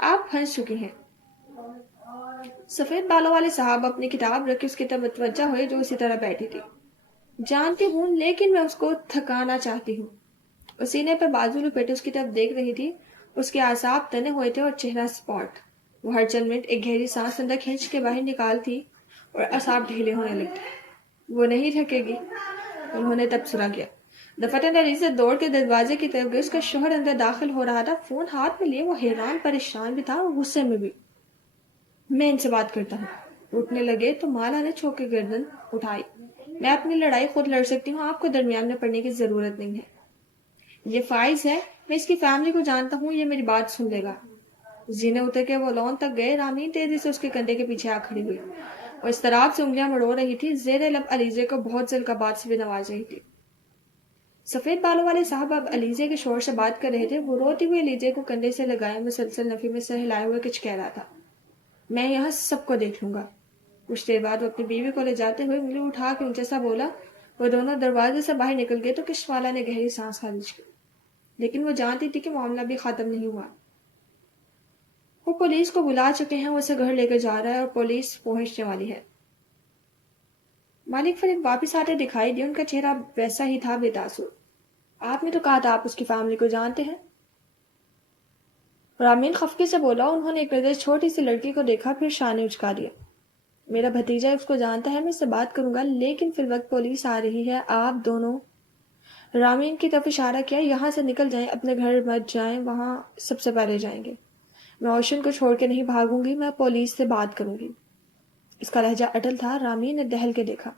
آپ پھنس چکی ہیں۔ سفید بالوں والے صاحب اپنی کتاب رکھ کے اس کی طرف متوجہ ہوئے جو اسی طرح بیٹھی تھی۔ جانتی ہوں لیکن میں اس کو تھکانا چاہتی ہوں۔ وہ سینے پہ بازو لپیٹے اس کی طرف دیکھ رہی تھی۔ اس کے اعصاب تنے ہوئے تھے اور چہرہ سپاٹ۔ وہ ہر چند منٹ ایک گہری سانس اندر کھینچ کے باہر نکالتی اور اعصاب ڈھیلے ہونے لگتے۔ وہ نہیں تھکے گی، انہوں نے تبصرہ کیا۔ دفتر علی سے دوڑ کے دروازے کی طرف گئی۔ اس کا شوہر اندر داخل ہو رہا تھا، فون ہاتھ میں لیے وہ حیران پریشان بھی تھا اور غصے میں بھی۔ میں ان سے بات کرتا ہوں۔ اٹھنے لگے تو مالا نے چھوک کے گردن اٹھائی۔ میں اپنی لڑائی خود لڑ سکتی ہوں، آپ کو درمیان میں پڑنے کی ضرورت نہیں ہے۔ یہ فائز ہے، میں اس کی فیملی کو جانتا ہوں، یہ میری بات سن لے گا۔ زینے اتر کے وہ لون تک گئے۔ رامین تیزی سے اس کے کندھے کے پیچھے آ کھڑی ہوئی۔ وہ اضطراب سے انگلیاں مڑو رہی تھی، زیر لب علیزے کو بہت ذل بات سے بھی نواز رہی تھی۔ سفید بالوں والے صاحب اب علیزے کے شور سے بات کر رہے تھے۔ وہ روتی ہوئی علیزے کو کندھے سے لگائے مسلسل نفی میں سر ہلائے ہوئے کچھ کہہ رہا تھا۔ میں یہاں سب کو دیکھ لوں گا۔ کچھ دیر بعد وہ اپنی بیوی کو لے جاتے ہوئے انگلی اٹھا کے اونچا سا بولا۔ وہ دونوں دروازے سے باہر نکل گئے تو کشت والا نے گہری سانس خارج کی، لیکن وہ جانتی تھی کہ معاملہ بھی ختم نہیں ہوا۔ وہ پولیس کو بلا چکے ہیں، وہ اسے گھر لے کر جا رہا ہے اور پولیس پہنچنے والی ہے۔ مالک فرید واپس آتے دکھائی دی۔ ان کا چہرہ ویسا ہی تھا، بے تاثر۔ آپ نے تو کہا تھا آپ اس کی فیملی کو جانتے ہیں۔ رامین خفگی سے بولا۔ انہوں نے ایک نظر چھوٹی سی لڑکی کو دیکھا، پھر شانے اچکا دیا۔ میرا بھتیجا اس کو جانتا ہے، میں اس سے بات کروں گا، لیکن فی الوقت پولیس آ رہی ہے، آپ دونوں۔ رامین کی طرف اشارہ کیا۔ یہاں سے نکل جائیں، اپنے گھر مت جائیں، وہاں سب سے پہلے جائیں گے۔ میں اوشن کو چھوڑ کے نہیں بھاگوں گی، میں پولیس سے بات کروں گی۔ اس کا لہجہ اٹل تھا۔ رامین نے دہل کے دیکھا۔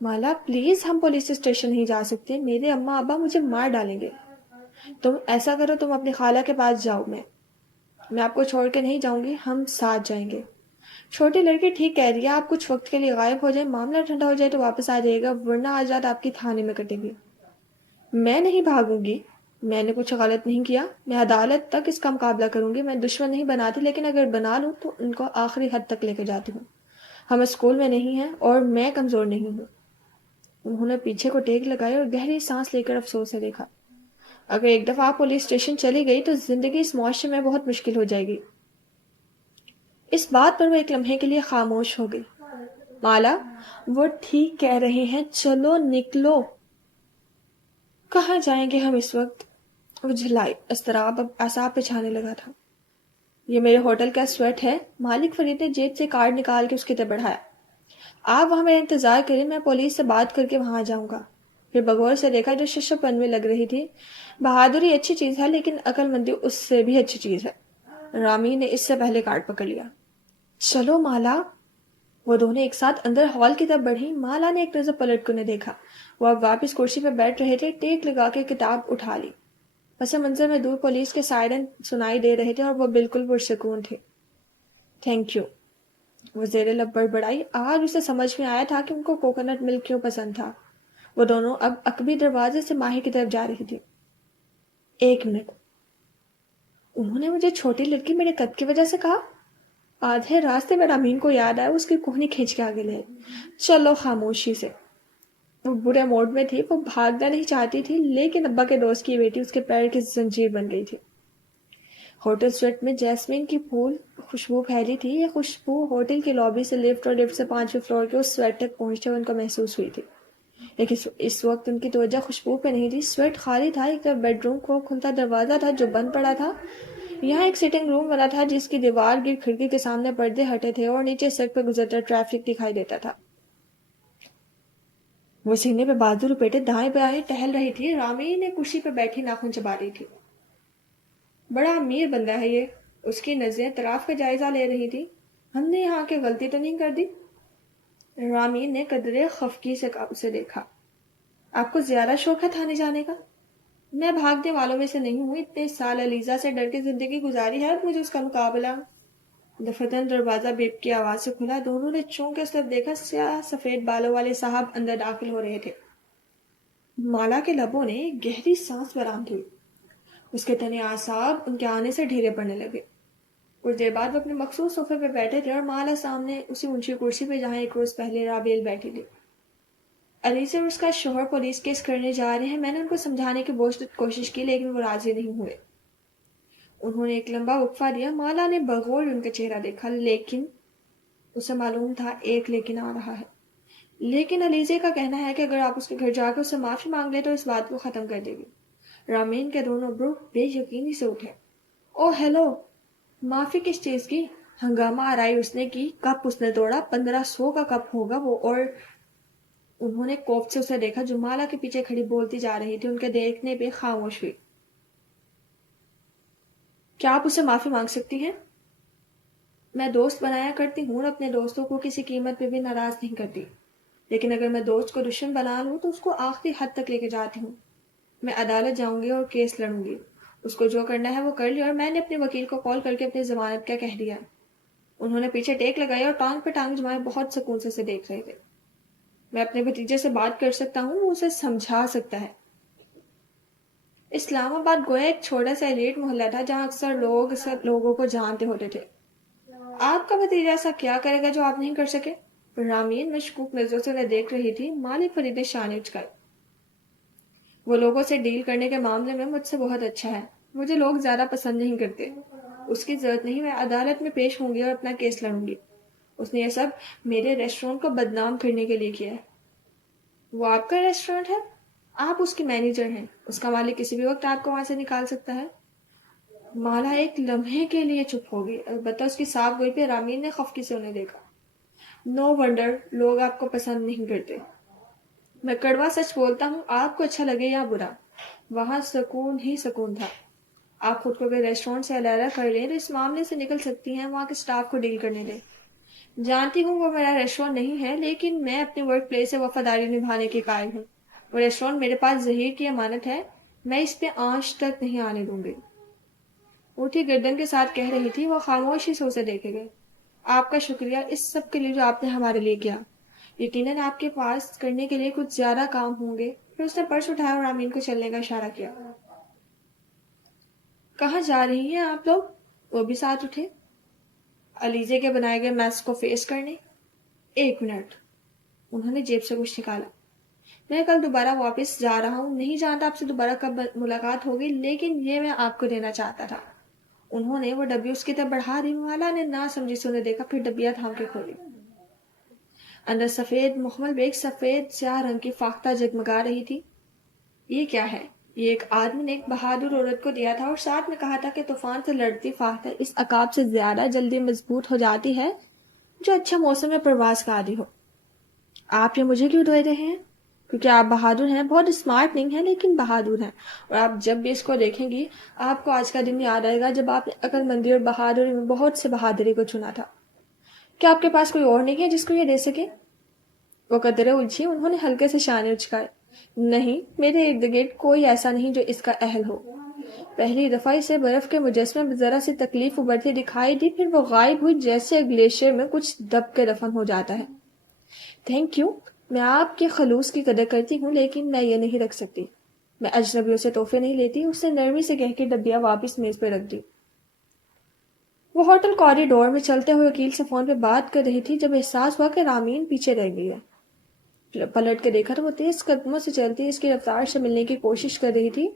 مالا پلیز، ہم پولیس اسٹیشن نہیں جا سکتے، میرے اماں ابا مجھے مار ڈالیں گے۔ تم ایسا کرو، تم اپنی خالہ کے پاس جاؤ، میں آپ کو چھوڑ کے نہیں جاؤں گی، ہم ساتھ جائیں گے۔ چھوٹی لڑکی ٹھیک کہہ رہی ہے، آپ کچھ وقت کے لیے غائب ہو جائیں، معاملہ ٹھنڈا ہو جائے تو واپس آ جائے گا، ورنہ آج رات آپ کی تھانے میں کٹے گی۔ میں نہیں بھاگوں گی، میں نے کچھ غلط نہیں کیا، میں عدالت تک اس کا مقابلہ کروں گی۔ میں دشمن نہیں بناتی، لیکن اگر بنا لوں تو ان کو آخری حد تک لے کے جاتی ہوں۔ ہم اسکول میں نہیں ہیں اور میں کمزور نہیں ہوں۔ انہوں نے پیچھے کو ٹیک لگائی اور گہری سانس لے کر افسوس سے دیکھا۔ اگر ایک دفعہ آپ پولیس اسٹیشن چلی گئی تو زندگی اس معاشرے میں بہت مشکل ہو جائے گی۔ اس بات پر وہ ایک لمحے کے لیے خاموش ہو گئی۔ مالا، وہ ٹھیک کہہ رہے ہیں، چلو نکلو۔ کہاں جائیں گے ہم اس وقت؟ وہ جھلائی، اضطراب اب اعصاب پہ چھانے لگا تھا۔ یہ میرے ہوٹل کا سویٹ ہے۔ مالک فرید نے جیب سے کارڈ نکال کے اس کی طرف بڑھایا۔ آپ وہاں میرا انتظار کریں، میں پولیس سے بات کر کے وہاں جاؤں گا۔ پھر بغور سے دیکھا جو ششم پن میں لگ رہی تھی۔ بہادری اچھی چیز ہے، لیکن عقل مندی اس سے بھی اچھی چیز ہے۔ رامی نے اس سے پہلے کارڈ پکڑ لیا۔ چلو مالا۔ وہ دونوں ایک ساتھ اندر ہال کی طرف بڑھی۔ مالا نے ایک نظر پلٹ کو نے دیکھا۔ وہ اب واپس کرسی پہ بیٹھ رہے تھے، ٹیک لگا کے کتاب اٹھا لی۔ پس منظر میں دور پولیس کے سائرن سنائی دے رہے تھے اور وہ بالکل پرسکون تھے۔ تھینک یو، وہ زیر لب بڑبڑائی۔ آج اسے سمجھ میں آیا تھا کہ ان کو کوکونٹ ملک کیوں پسند تھا۔ وہ دونوں اب عقبی دروازے سے ماہی کی طرف جا رہی تھی۔ ایک منٹ، انہوں نے مجھے چھوٹی لڑکی میرے قد کی وجہ سے کہا؟ آدھے راستے میں رامین کو یاد آیا، اس کی کوہنی کھینچ کے آگے لے۔ چلو خاموشی سے۔ وہ برے موڈ میں تھی، وہ بھاگنا نہیں چاہتی تھی، لیکن ابا کے دوست کی بیٹی اس کے پیر کی زنجیر بن گئی تھی۔ ہوٹل سویٹ میں جیسمین کی پھول خوشبو پھیلی تھی۔ یہ خوشبو ہوٹل کی لابی سے لفٹ اور لفٹ سے 5ویں فلور کے اس سویٹ تک پہنچتے ہوئے ان کو محسوس ہوئی تھی، لیکن اس وقت ان کی توجہ خوشبو پہ نہیں تھی۔ سویٹ خالی تھا۔ ایک طرف بیڈ روم کو کھلتا دروازہ تھا جو بند پڑا تھا۔ یہاں ایک سٹنگ روم بنا تھا جس کی دیوار گرد کھڑکی کے سامنے پردے ہٹے تھے اور نیچے سڑک پہ گزرتا ٹریفک دکھائی دیتا تھا۔ وہ سینے پہ بازو لپیٹے دائیں بائیں ٹہل رہی تھی۔ رامی نے کرسی پہ بیٹھی ناخن چبا رہی تھی۔ بڑا امیر بندہ ہے یہ، اس کی نظریں طرف کا جائزہ لے رہی تھی۔ ہم نے یہاں کے غلطی تو نہیں کر دی؟ رامین نے قدرے خفگی سے اسے دیکھا۔ آپ کو زیادہ شوق ہے تھانے جانے کا؟ میں بھاگنے والوں میں سے نہیں ہوں، اتنے سال علیزہ سے ڈر کے زندگی گزاری ہے، اب مجھے اس کا مقابلہ۔ دفتر دروازہ بیپ کی آواز سے کھلا۔ دونوں نے چونک کے اس طرف دیکھا۔ سیاہ سفید بالوں والے صاحب اندر داخل ہو رہے تھے۔ مالا کے لبوں نے گہری سانس برآمد ہوئی۔ اس کے تنے اعصاب ان کے آنے سے ڈھیرے پڑنے لگے۔ کچھ دیر بعد وہ اپنے مخصوص صوفے پہ بیٹھے تھے اور مالا سامنے اسی اونچی کرسی پہ جہاں ایک روز پہلے رابیل بیٹھی تھی۔ علیزہ اور اس کا شوہر پولیس کیس کرنے جا رہے ہیں، میں نے ان کو سمجھانے کی بہت کوشش کی لیکن وہ راضی نہیں ہوئے۔ انہوں نے ایک لمبا وقفہ دیا. مالا نے بغور ان کا چہرہ دیکھا، لیکن اسے معلوم تھا ایک لیکن آ رہا ہے. لیکن علیزے کا کہنا ہے کہ اگر آپ اس کے گھر جا کے اس سے معافی مانگ لیں تو اس بات کو ختم کر دے گی. رامین کے دونوں ابرو بے یقینی سے اٹھے. او ہیلو، معافی کس چیز کی؟ ہنگامہ آرائی اس نے کی. کپ اس نے توڑا. 1500 کا کپ ہوگا وہ. اور انہوں نے کوفت سے اسے دیکھا جو مالا کے پیچھے کھڑی بولتی جا رہی تھی. ان کے دیکھنے پہ خاموش ہوئی. کیا آپ اسے معافی مانگ سکتی ہیں؟ میں دوست بنایا کرتی ہوں اور اپنے دوستوں کو کسی قیمت پہ بھی ناراض نہیں کرتی، لیکن اگر میں دوست کو دشمن بنا لوں تو اس کو آخری حد تک لے کے جاتی ہوں. میں عدالت جاؤں گی اور کیس لڑوں گی. اس کو جو کرنا ہے وہ کر لیا. اور میں نے اپنے وکیل کو کال کر کے اپنی ضمانت کا کہہ دیا. انہوں نے پیچھے ٹیک لگائی اور ٹانگ پہ ٹانگ جمائے بہت سکون سے اسے دیکھ رہے تھے. میں اپنے بھتیجے سے بات کر سکتا ہوں، وہ اسے سمجھا سکتا ہے. اسلام آباد گویا ایک چھوٹا سا ایلیٹ محلہ تھا جہاں اکثر لوگ لوگوں کو جانتے ہوتے تھے. آپ کا بھتیجا ایسا کیا کرے گا جو آپ نہیں کر سکے؟ رامین مشکوک نظروں سے انہیں دیکھ رہی تھی. مالک فرید نے شانے اچکائی. وہ لوگوں سے ڈیل کرنے کے معاملے میں مجھ سے بہت اچھا ہے. مجھے لوگ زیادہ پسند نہیں کرتے. اس کی ضرورت نہیں. میں عدالت میں پیش ہوں گی اور اپنا کیس لڑوں گی. اس نے یہ سب میرے ریسٹورینٹ کو بدنام کرنے کے لیے کیا ہے. وہ آپ کا ریسٹورینٹ ہے؟ آپ اس کی مینیجر ہیں. اس کا مالک کسی بھی وقت آپ کو وہاں سے نکال سکتا ہے. مالا ایک لمحے کے لیے چپ ہو گئی. البتہ اس کی صاف گوئی پہ رامین نے خفکی سے انہیں دیکھا. نو ونڈر لوگ آپ کو پسند نہیں کرتے. میں کڑوا سچ بولتا ہوں، آپ کو اچھا لگے یا برا، وہاں سکون ہی سکون تھا. آپ خود کو اگر ریسٹورینٹ سے علیحدہ کر لیں تو اس معاملے سے نکل سکتی ہیں. وہاں کے سٹاف کو ڈیل کرنے دیں. جانتی ہوں وہ میرا ریسٹورینٹ نہیں ہے، لیکن میں اپنے ورک پلیس سے وفاداری نبھانے کے قائل ہوں. وہ ریسٹورینٹ میرے پاس ظہیر کی امانت ہے. میں اس پہ آنچ تک نہیں آنے دوں گی. اونٹی گردن کے ساتھ کہہ رہی تھی. وہ خاموشی سے اسے دیکھے گئے. آپ کا شکریہ اس سب کے لیے جو آپ نے ہمارے لیے کیا. یقیناً آپ کے پاس کرنے کے لیے کچھ زیادہ کام ہوں گے. پھر اس نے پرس اٹھایا اور رامین کو چلنے کا اشارہ کیا. کہاں جا رہی ہیں آپ لوگ؟ وہ بھی ساتھ اٹھے. علیزے کے بنائے گئے میس کو فیس کرنے. 1 منٹ. انہوں نے جیب سے کچھ نکالا. میں کل دوبارہ واپس جا رہا ہوں. نہیں جانتا آپ سے دوبارہ کب ملاقات ہوگی، لیکن یہ میں آپ کو دینا چاہتا تھا. انہوں نے وہ ڈبی اس کی طرف بڑھا دی. مالا نے نہ سمجھی سے انہیں دیکھا، پھر ڈبیا تھام کے کھولی. اندر سفید مخمل پہ ایک سفید سیاہ رنگ کی فاختہ جگمگا رہی تھی. یہ کیا ہے؟ یہ ایک آدمی نے ایک بہادر عورت کو دیا تھا اور ساتھ میں کہا تھا کہ طوفان سے لڑتی فاختہ اس عقاب سے زیادہ جلدی مضبوط ہو جاتی ہے جو اچھا موسم میں پرواز کا عادی ہو. آپ یہ مجھے کیوں دے رہے ہیں؟ کیونکہ آپ بہادر ہیں. بہت اسمارٹ نہیں ہیں لیکن بہادر ہیں. اور آپ جب بھی اس کو دیکھیں گی آپ کو آج کا دن یاد آئے گا جب آپ نے عقل مندی اور بہادری میں بہت سے بہادری کو چنا تھا. کیا آپ کے پاس کوئی اور نہیں ہے جس کو یہ دے سکے؟ وہ قدرے الجھی. انہوں نے ہلکے سے شانے اچکائے. نہیں، میرے ارد گرد کوئی ایسا نہیں جو اس کا اہل ہو. پہلی دفعہ اسے برف کے مجسمے میں ذرا سی تکلیف ابھرتی دکھائی دی، پھر وہ غائب ہوئی جیسے گلیشیئر میں کچھ دب کے دفن ہو جاتا ہے. Thank you. میں آپ کے خلوص کی قدر کرتی ہوں لیکن میں یہ نہیں رکھ سکتی. میں اجنبیوں سے تحفے نہیں لیتی. اس نے نرمی سے کہہ کے ڈبیا واپس میز پہ رکھ دی. وہ ہوٹل کوریڈور میں چلتے ہوئے وکیل سے فون پہ بات کر رہی تھی جب احساس ہوا کہ رامین پیچھے رہ گئی ہے. پلٹ کے دیکھا تو وہ تیز قدموں سے چلتی اس کی رفتار سے ملنے کی کوشش کر رہی تھی.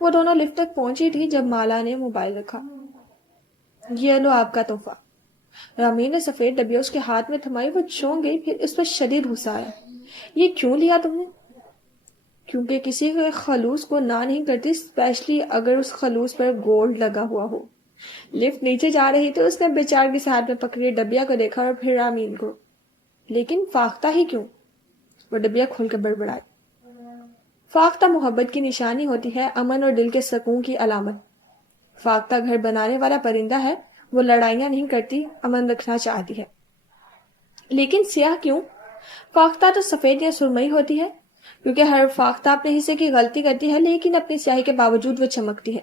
وہ دونوں لفٹ تک پہنچی تھی جب مالا نے موبائل رکھا. یہ لو آپ کا تحفہ. رامین نے سفید ڈبیا اس کے ہاتھ میں تھمائی. وہ چونک گئی، پھر اس پر شدید غصہ آیا. یہ کیوں لیا تم نے؟ کیونکہ کسی کے خلوص کو نہ نہیں کرتی، اسپیشلی اگر اس خلوص پر گولڈ لگا ہوا ہو. لفٹ نیچے جا رہی تھی. اس نے بیچارگی سے ہاتھ میں پکڑی ڈبیا کو دیکھا اور پھر رامین کو. لیکن فاختہ ہی کیوں؟ وہ ڈبیا کھول کے بڑبڑائی. فاختہ محبت کی نشانی ہوتی ہے، امن اور دل کے سکون کی علامت. فاختہ گھر بنانے والا پرندہ ہے. وہ لڑائیاں نہیں کرتی، امن رکھنا چاہتی ہے. لیکن سیاہ کیوں؟ فاختہ تو سفید یا سرمئی ہوتی ہے. کیونکہ ہر فاختہ اپنے حصے کی غلطی کرتی ہے لیکن اپنی سیاہی کے باوجود وہ چمکتی ہے.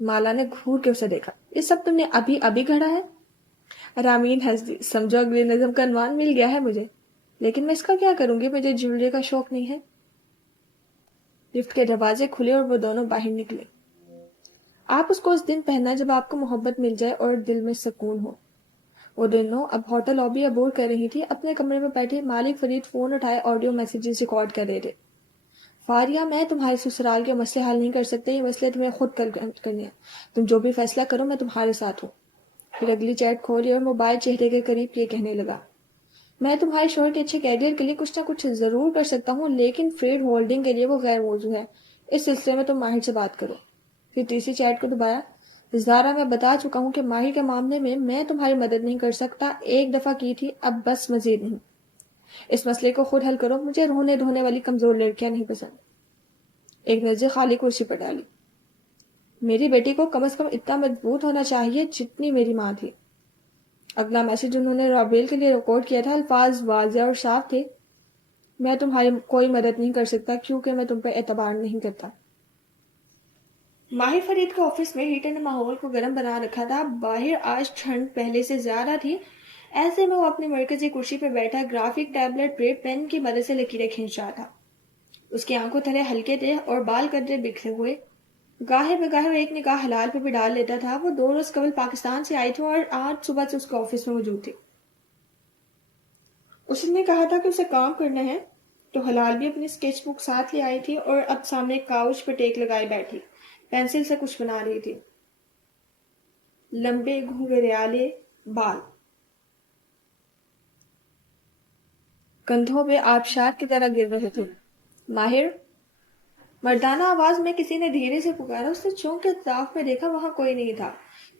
مالا نے گھور کے اسے دیکھا. یہ سب تم نے ابھی ابھی گھڑا ہے؟ رامین ہنس دی. سمجھو اگلی نظم کا عنوان مل گیا ہے مجھے. لیکن میں اس کا کیا کروں گی؟ مجھے جیولری کا شوق نہیں ہے. لفٹ کے دروازے کھلے اور وہ دونوں باہر نکلے. آپ اس کو اس دن پہننا جب آپ کو محبت مل جائے اور دل میں سکون ہو. وہ دونوں اب ہوٹل لابی عبور کر رہی تھی. اپنے کمرے میں بیٹھے مالک فرید فون اٹھائے آڈیو میسیجز ریکارڈ کر رہے تھے. فاریہ میں تمہارے سسرال کے مسئلے حل نہیں کر سکتے، یہ مسئلے تمہیں خود کرنے ہیں، تم جو بھی فیصلہ کرو میں تمہارے ساتھ ہوں۔ پھر اگلی چیٹ کھولی اور موبائل چہرے کے قریب یہ کہنے لگا، میں تمہارے شوہر کے اچھے کیریئر کے لیے کچھ نہ کچھ ضرور کر سکتا ہوں، لیکن فریڈ ہولڈنگ کے لیے وہ غیر موضوع ہے، اس سلسلے میں تم ماہر سے بات کرو۔ پھر تیسری چیٹ کو دبایا، زارا میں بتا چکا ہوں کہ ماہر کے معاملے میں میں تمہاری مدد نہیں کر سکتا، ایک دفعہ کی تھی، اب بس مزید نہیں۔ اس مسئلے کو خود حل کرو، مجھے رونے دھونے والی کمزور لڑکیاں نہیں پسند۔ ایک نظر خالی کرسی پر ڈالی، میری بیٹی کو کم از کم اتنا مضبوط ہونا چاہیے جتنی میری ماں تھی۔ اگلا میسج انہوں نے رابیل کے لیے ریکارڈ کیا تھا، الفاظ واضح اور صاف تھے، میں تمہاری کوئی مدد نہیں کر سکتا کیونکہ میں تم پر اعتبار نہیں کرتا۔ ماہر فرید کے آفس میں ہیٹر نے ماحول کو گرم بنا رکھا تھا، باہر آج ٹھنڈ پہلے سے زیادہ تھی، ایسے میں وہ اپنی مرکزی کرسی پر بیٹھا گرافک ٹیبلٹ ریڈ پین کی مدد سے لکیریں کھینچ رہا تھا۔ اس کی آنکھوں تلے ہلکے تھے اور بال قدرے بکھرے ہوئے، گاہے بگاہے وہ ایک نگاہ حلال پہ بھی ڈال لیتا تھا۔ وہ 2 روز قبل پاکستان سے آئی تھی اور آج صبح سے اس کے آفس میں موجود تھی۔ اس نے کہا تھا کہ اسے کام کرنا ہے تو حلال بھی اپنی اسکیچ بک ساتھ لے آئی تھی اور اب سامنے کاؤچ پر ٹیک لگائے بیٹھی پینسل سے کچھ بنا رہی تھی۔ لمبے گھنگریالے بال کندھوں پہ آبشار کی طرح گر رہے تھے۔ ماہر، مردانہ آواز میں کسی نے دھیرے سے پکارا۔ اس نے چونک کے اطراف میں دیکھا، وہاں کوئی نہیں تھا،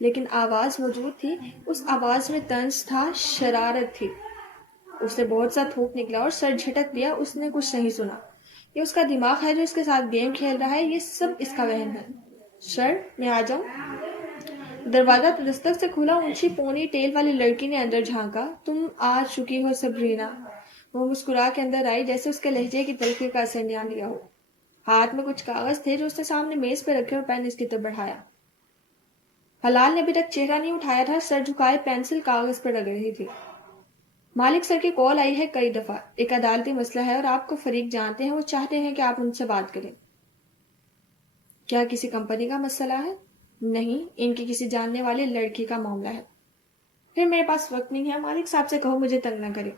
لیکن آواز موجود تھی۔ اس آواز میں طنز تھا، شرارت تھی۔ اس نے بہت سا تھوک نکلا اور سر جھٹک دیا۔ اس نے کچھ نہیں سنا۔ یہ اس کا دماغ ہے جو اس کے ساتھ گیم کھیل رہا ہے، یہ سب اس کا وہم ہے۔ سر، میں آ جاؤں؟ دروازہ دستک سے کھلا، اونچی پونی ٹیل والی لڑکی نے اندر جھانکا۔ تم آ چکی ہو سبرینا۔ وہ مسکرا کے اندر آئی، جیسے اس کے لہجے کی تلخی کا اثر نہ لیا ہو۔ ہاتھ میں کچھ کاغذ تھے جو اس نے سامنے میز پہ رکھے اور پین اس کی طرف بڑھایا۔ حلال نے ابھی تک چہرہ نہیں اٹھایا تھا، سر جھکائے پینسل کاغذ پر رگڑ رہی تھی۔ مالک سر کی کال آئی ہے کئی دفعہ، ایک عدالتی مسئلہ ہے اور آپ کو فریق جانتے ہیں، وہ چاہتے ہیں کہ آپ ان سے بات کریں۔ کیا کسی کمپنی کا مسئلہ ہے؟ نہیں، ان کی کسی جاننے والی لڑکی کا معاملہ ہے۔ پھر میرے پاس وقت نہیں ہے، مالک صاحب سے کہو مجھے تنگ نہ کرے۔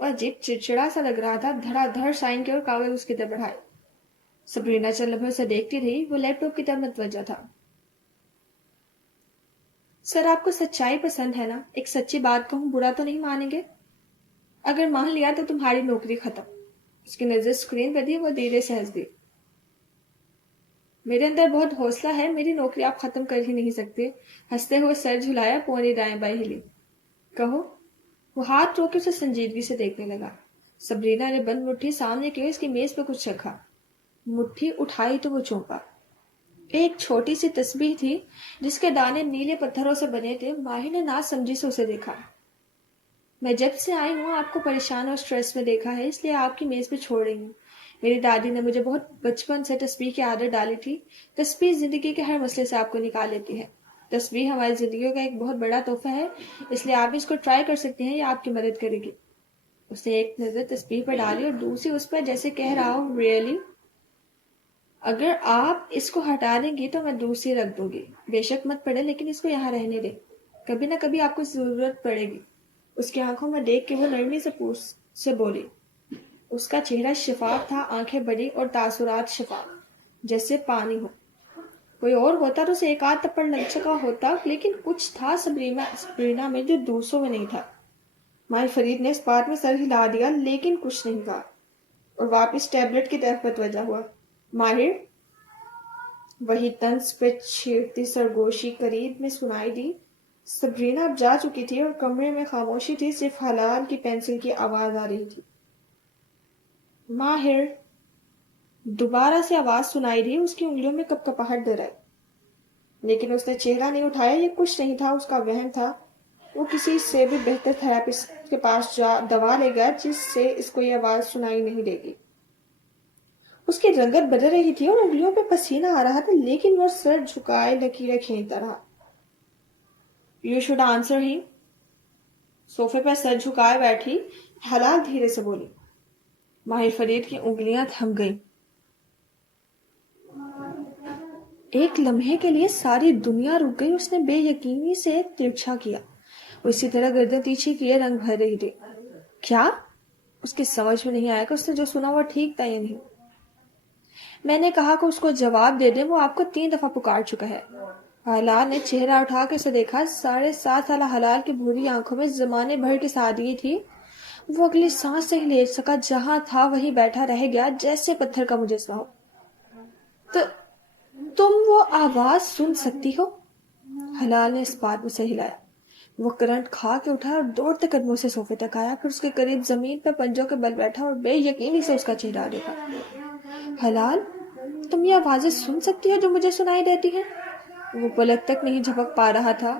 وہ عجیب چڑچڑا سا لگ رہا تھا، دھڑا دھڑ سائن کے اور کاغذ اس کی طرف بڑھائے۔ سبرینا چند لمحے اسے دیکھتی رہی، وہ لیپ ٹاپ کی طرف متوجہ تھا۔ سر، آپ کو سچائی پسند ہے نا؟ ایک سچی بات کہوں، برا تو نہیں مانیں گے؟ اگر مان لیا تو تمہاری نوکری ختم۔ اس کی نظر اسکرین پر تھی، وہ دھیرے سے ہنس دی۔ میرے اندر بہت حوصلہ ہے، میری نوکری آپ ختم کر ہی نہیں سکتے۔ ہنستے ہوئے سر جھلایا، پونی دائیں بائیں ہلی۔ کہو۔ وہ ہاتھ رو کے اسے سنجیدگی سے دیکھنے لگا۔ سبرینا نے بند مٹھی سامنے کی اس کی میز پہ کچھ رکھا۔ مٹھی اٹھائی تو وہ چونکا۔ ایک چھوٹی سی تسبیح تھی جس کے دانے نیلے پتھروں سے بنے تھے۔ ماہر نے ناز سمجھی سے اسے دیکھا۔ میں جب سے آئی ہوں آپ کو پریشان اور سٹریس میں دیکھا ہے، اس لیے آپ کی میز پہ چھوڑ رہی ہوں۔ میری دادی نے مجھے بہت بچپن سے تسبیح کی عادت ڈالی تھی۔ تسبیح زندگی کے ہر مسئلے سے آپ کو نکال لیتی ہے۔ تسبیح ہماری زندگیوں کا ایک بہت بڑا تحفہ ہے، اس لیے آپ بھی اس کو ٹرائی کر سکتے ہیں، یہ آپ کی مدد کرے گی۔ اس نے ایک نظر تسبیح پر ڈالی اور دوسری اس پر، جیسے کہہ رہا ہوں ریئلی؟ اگر آپ اس کو ہٹا دیں گی تو میں دوسری رکھ دوں گی۔ بے شک مت پڑے، لیکن اس کو یہاں رہنے دیں، کبھی نہ کبھی آپ کو ضرورت پڑے گی۔ اس کی آنکھوں میں دیکھ کے وہ نرمی سے بولی۔ اس کا چہرہ شفاف تھا، آنکھیں بڑی اور تاثرات شفاف، جیسے پانی ہو۔ کوئی اور ہوتا تو اسے ایک آدھ تھپڑ لگ چکا ہوتا، لیکن کچھ تھا سبرینا میں جو دوسروں میں نہیں تھا۔ ماہر فرید نے اس بات میں سر ہلا دیا، لیکن کچھ نہیں کہا اور واپس ٹیبلٹ کی طرف متوجہ ہوا۔ ماہر، وہی طنز پہ چھیڑتی سرگوشی قریب میں سنائی دی۔ سبرینا اب جا چکی تھی اور کمرے میں خاموشی تھی، صرف حلال کی پینسل کی آواز آ رہی تھی۔ ماہر، دوبارہ سے آواز سنائی دی، اس کی انگلیوں میں کپکپاہٹ در آئی، لیکن اس نے چہرہ نہیں اٹھایا۔ یہ کچھ نہیں تھا، اس کا وہم تھا۔ وہ کسی سے بھی بہتر تھراپسٹ کے پاس دوا لے گیا جس سے اس کو یہ آواز سنائی نہیں دے گی۔ اس کی رنگت بدل رہی تھی اور انگلیوں پہ پسینہ آ رہا تھا، لیکن وہ سر جھکائے لکیریں کھینچتا رہا۔ You should answer him۔ صوفے پر سر جھکائے بیٹھی حلال دھیرے سے بولی۔ ماہر فرید کی انگلیاں تھم گئیں۔ ایک لمحے کے لیے ساری دنیا رک گئی۔ اس نے بے یقینی سے ترچھا کیا، وہ اسی طرح گردن تیچھی کیے رنگ بھر رہی تھی۔ کیا؟ اس کی سمجھ میں نہیں آیا کہ اس نے جو سنا وہ ٹھیک تھا یا نہیں۔ میں نے کہا کہ اس کو جواب دے دیں، وہ آپ کو 3 دفعہ پکار چکا ہے۔ حلال نے چہرہ اٹھا کے اسے دیکھا۔ 7.5 سالہ حلال کی بھوری آنکھوں میں زمانے بھر کی سادگی تھی۔ وہ اگلی سانس سے ہی لیٹ سکا، جہاں تھا وہیں بیٹھا رہ گیا جیسے پتھر کا مجسمہ ہو۔ تو تم وہ آواز سن سکتی ہو؟ حلال نے اس بات میں سے ہلایا۔ وہ کرنٹ کھا کے اٹھا اور دوڑتے قدموں سے صوفے تک آیا، پھر اس کے قریب زمین پہ پنجوں کے بل بیٹھا اور بے یقینی سے اس کا چہرہ دیکھا۔ حلال، تم یہ آوازیں سن سکتی ہو جو مجھے سنائی دیتی ہیں؟ وہ پلک تک نہیں جھپک پا رہا تھا۔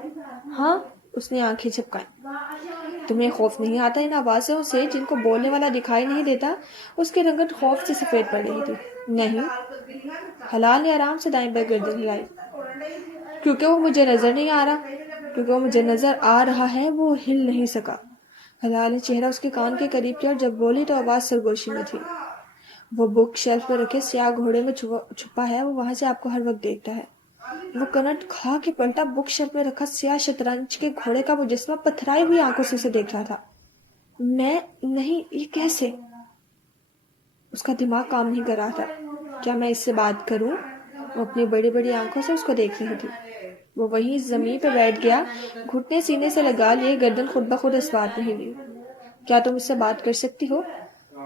ہاں، اس نے آنکھیں جھپکائیں۔ تمہیں خوف نہیں آتا ان آوازوں سے جن کو بولنے والا دکھائی نہیں دیتا؟ اس کی رنگت خوف سے سفید پڑ رہی تھی۔ نہیں، حلال نے آرام سے دائیں بائیں گردن ہلائی۔ کیونکہ وہ مجھے نظر نہیں آ رہا۔ کیونکہ وہ مجھے نظر آ رہا ہے۔ وہ ہل نہیں سکا۔ حلال نے چہرہ اس کے کان کے قریب کیا اور جب بولی تو آواز سرگوشی میں تھی۔ وہ بک شیلف پہ رکھے سیاہ گھوڑے میں چھپا ہے، وہ وہاں سے آپ کو ہر وقت دیکھتا ہے۔ وہ کنٹ کھا کے پلٹا۔ بک شیلف میں رکھا سیاہ شطرنج کے گھوڑے کا مجسمہ پتھرائی ہوئی آنکھوں سے اسے دیکھ رہا تھا۔ میں نہیں، یہ کیسے؟ اس کا دماغ کام نہیں کر رہا تھا۔ کیا میں اس سے بات کروں؟ وہ اپنی بڑی بڑی آنکھوں سے اس کو دیکھ رہی تھی۔ وہ وہیں زمین پہ بیٹھ گیا، گھٹنے سینے سے لگا لیے، گردن خود بخود اس بات میں ہلی۔ کیا تم اس سے بات کر سکتی ہو؟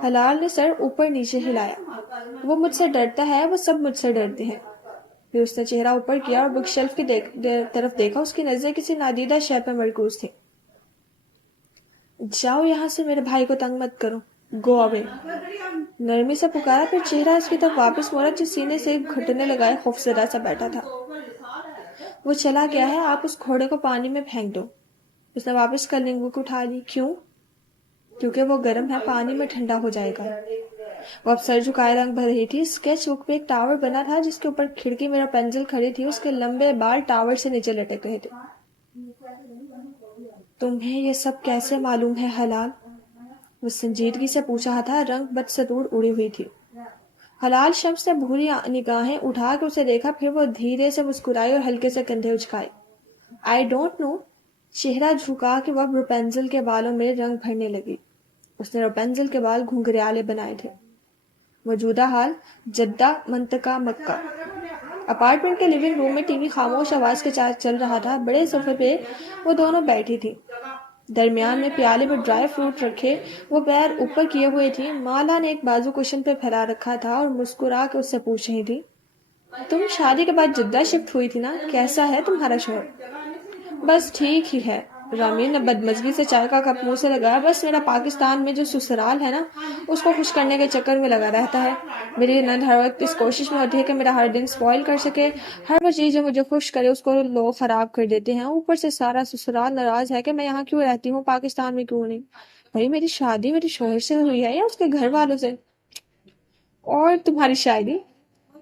حلال نے سر اوپر نیچے ہلایا۔ وہ مجھ سے ڈرتا ہے، وہ سب مجھ سے ڈرتے ہیں۔ پھر اس نے چہرہ اوپر کیا اور بک شیلف کی طرف دیکھا۔ اس کی نظریں کسی نادیدہ شے پہ مرکوز تھی۔ جاؤ یہاں سے، میرے بھائی کو تنگ مت کرو، گو اوے۔ نرمی سے پکارا، پھر چہرہ اس کی طرف واپس موڑا جو سینے سے گھٹنے لگائے خوفزدہ سا بیٹھا تھا۔ وہ چلا گیا ہے، آپ اس گھوڑے کو پانی میں پھینک دو۔ اس نے واپس کلنگ بک اٹھا لی۔ کیوں؟ کیونکہ وہ گرم ہے، پانی میں ٹھنڈا ہو جائے گا۔ وہ اب سر جھکائے رنگ بھر رہی تھی۔ اسکیچ بک پہ ایک ٹاور بنا تھا جس کے اوپر کھڑکی میں رپنزل کھڑی تھی، اس کے لمبے بال ٹاور سے نیچے لٹک رہے تھے۔ تمہیں یہ سب کیسے معلوم ہے حلال؟ وہ سنجیدگی سے پوچھا تھا، رنگ بدستور اڑی ہوئی تھی۔ حلال شمس نے بھوری نگاہیں اٹھا کے اسے دیکھا، پھر وہ دھیرے سے مسکرائی اور ہلکے سے کندھے اچکائے۔ I don't know. چہرہ جھکا کے وہ اب رپنزل کے بالوں میں رنگ بھرنے لگی۔ اس نے رپنزل کے بال گھنگریالے بنائے تھے۔ موجودہ حال: جدہ، منطقہ مکہ۔ اپارٹمنٹ کے لیونگ روم میں ٹی وی خاموش آواز کے ساتھ چل رہا تھا۔ بڑے صوفے پہ وہ دونوں بیٹھی تھی، درمیان میں پیالے میں ڈرائی فروٹ رکھے، وہ پیر اوپر کیے ہوئے تھی۔ مالا نے ایک بازو کشن پہ پھیلا رکھا تھا اور مسکرا کے اس سے پوچھ رہی تھی، تم شادی کے بعد جدہ شفٹ ہوئی تھی نا؟ کیسا ہے تمہارا شوہر؟ بس ٹھیک ہی ہے۔ رامین نے بدمزگی سے چائے کا کپ منہ سے لگایا۔ بس میرا پاکستان میں جو سسرال ہے نا، اس کو خوش کرنے کے چکر میں لگا رہتا ہے۔ میری نند ہر وقت اس کوشش میں ہوتی ہے کہ میرا ہر دن سپوائل کر سکے۔ ہر وہ چیز جو مجھے خوش کرے اس کو لوگ خراب کر دیتے ہیں۔ اوپر سے سارا سسرال ناراض ہے کہ میں یہاں کیوں رہتی ہوں، پاکستان میں کیوں نہیں۔ بھائی میری شادی میرے شوہر سے ہوئی ہے یا اس کے گھر والوں سے؟ اور تمہاری شاعری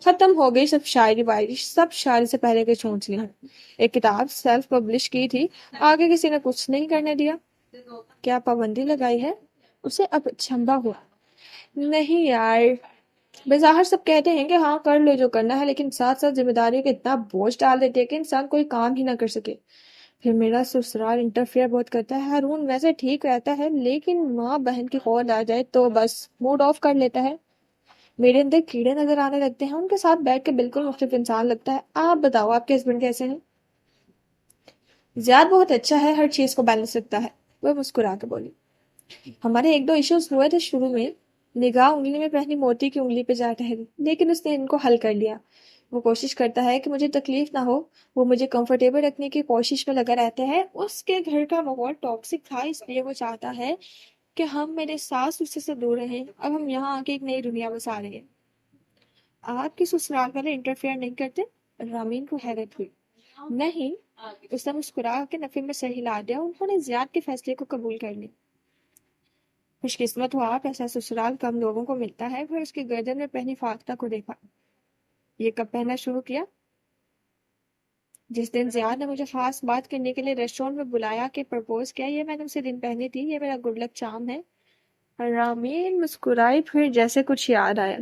ختم ہو گئی، سب شاعری وائری سب شاعری سے پہلے کے چھوڑ لی۔ ایک کتاب سیلف پبلش کی تھی، آگے کسی نے کچھ نہیں کرنے دیا۔ کیا پابندی لگائی ہے؟ اسے اب چھمبا ہوا۔ نہیں یار، بظاہر سب کہتے ہیں کہ ہاں کر لو جو کرنا ہے، لیکن ساتھ ساتھ ذمہ داریوں کے اتنا بوجھ ڈال دیتے ہیں کہ انسان کوئی کام ہی نہ کر سکے۔ پھر میرا سسرال انٹرفیئر بہت کرتا ہے۔ ہارون ویسے ٹھیک رہتا ہے، لیکن ماں بہن کی قول آ جائے تو بس موڈ آف کر لیتا ہے۔ میرے اندر کیڑے نظر آنے لگتے ہیں، ان کے ساتھ بیٹھ کے بالکل مختلف انسان لگتا ہے۔ آپ بتاؤ، آپ کے ہسبینڈ کیسے ہیں؟ زیاد بہت اچھا ہے، ہر چیز کو بیلنس رکھتا ہے، وہ مسکرا کے بولی۔ ہمارے 1-2 ایشوز ہوئے تھے شروع میں۔ نگاہ انگلی میں پہنی موتی کی انگلی پہ جا ٹھہری، لیکن اس نے ان کو حل کر لیا۔ وہ کوشش کرتا ہے کہ مجھے تکلیف نہ ہو، وہ مجھے کمفرٹیبل رکھنے کی کوشش میں لگا رہتا ہے۔ اس کے گھر کا ماحول ٹاکسک تھا، اس لیے وہ چاہتا ہے کہ ہم میرے ساس اس سے دور رہیں۔ اب ہم یہاں آ کے ایک نئی دنیا بسا رہے ہیں۔ آپ کی سسرال والے انٹرفیئر نہیں کرتے؟ رامین کو حیرت ہوئی۔ نہیں، اس نے مسکرا کے نفی میں سر ہلا دیا۔ انہوں نے زیاد کے فیصلے کو قبول کر لی۔ خوش قسمت ہو آپ، ایسا سسرال کم لوگوں کو ملتا ہے۔ پھر اس کی گردن میں پہنی فاختہ کو دیکھا۔ یہ کب پہننا شروع کیا؟ جس دن زیاد نے مجھے خاص بات کرنے کے لیے ریسٹورینٹ میں بلایا کہ پرپوز کیا، یہ میں نے اسی دن پہنی تھی۔ یہ میرا گڈ لک چارم ہے۔ رامین مسکرائی، پھر جیسے کچھ یاد آیا۔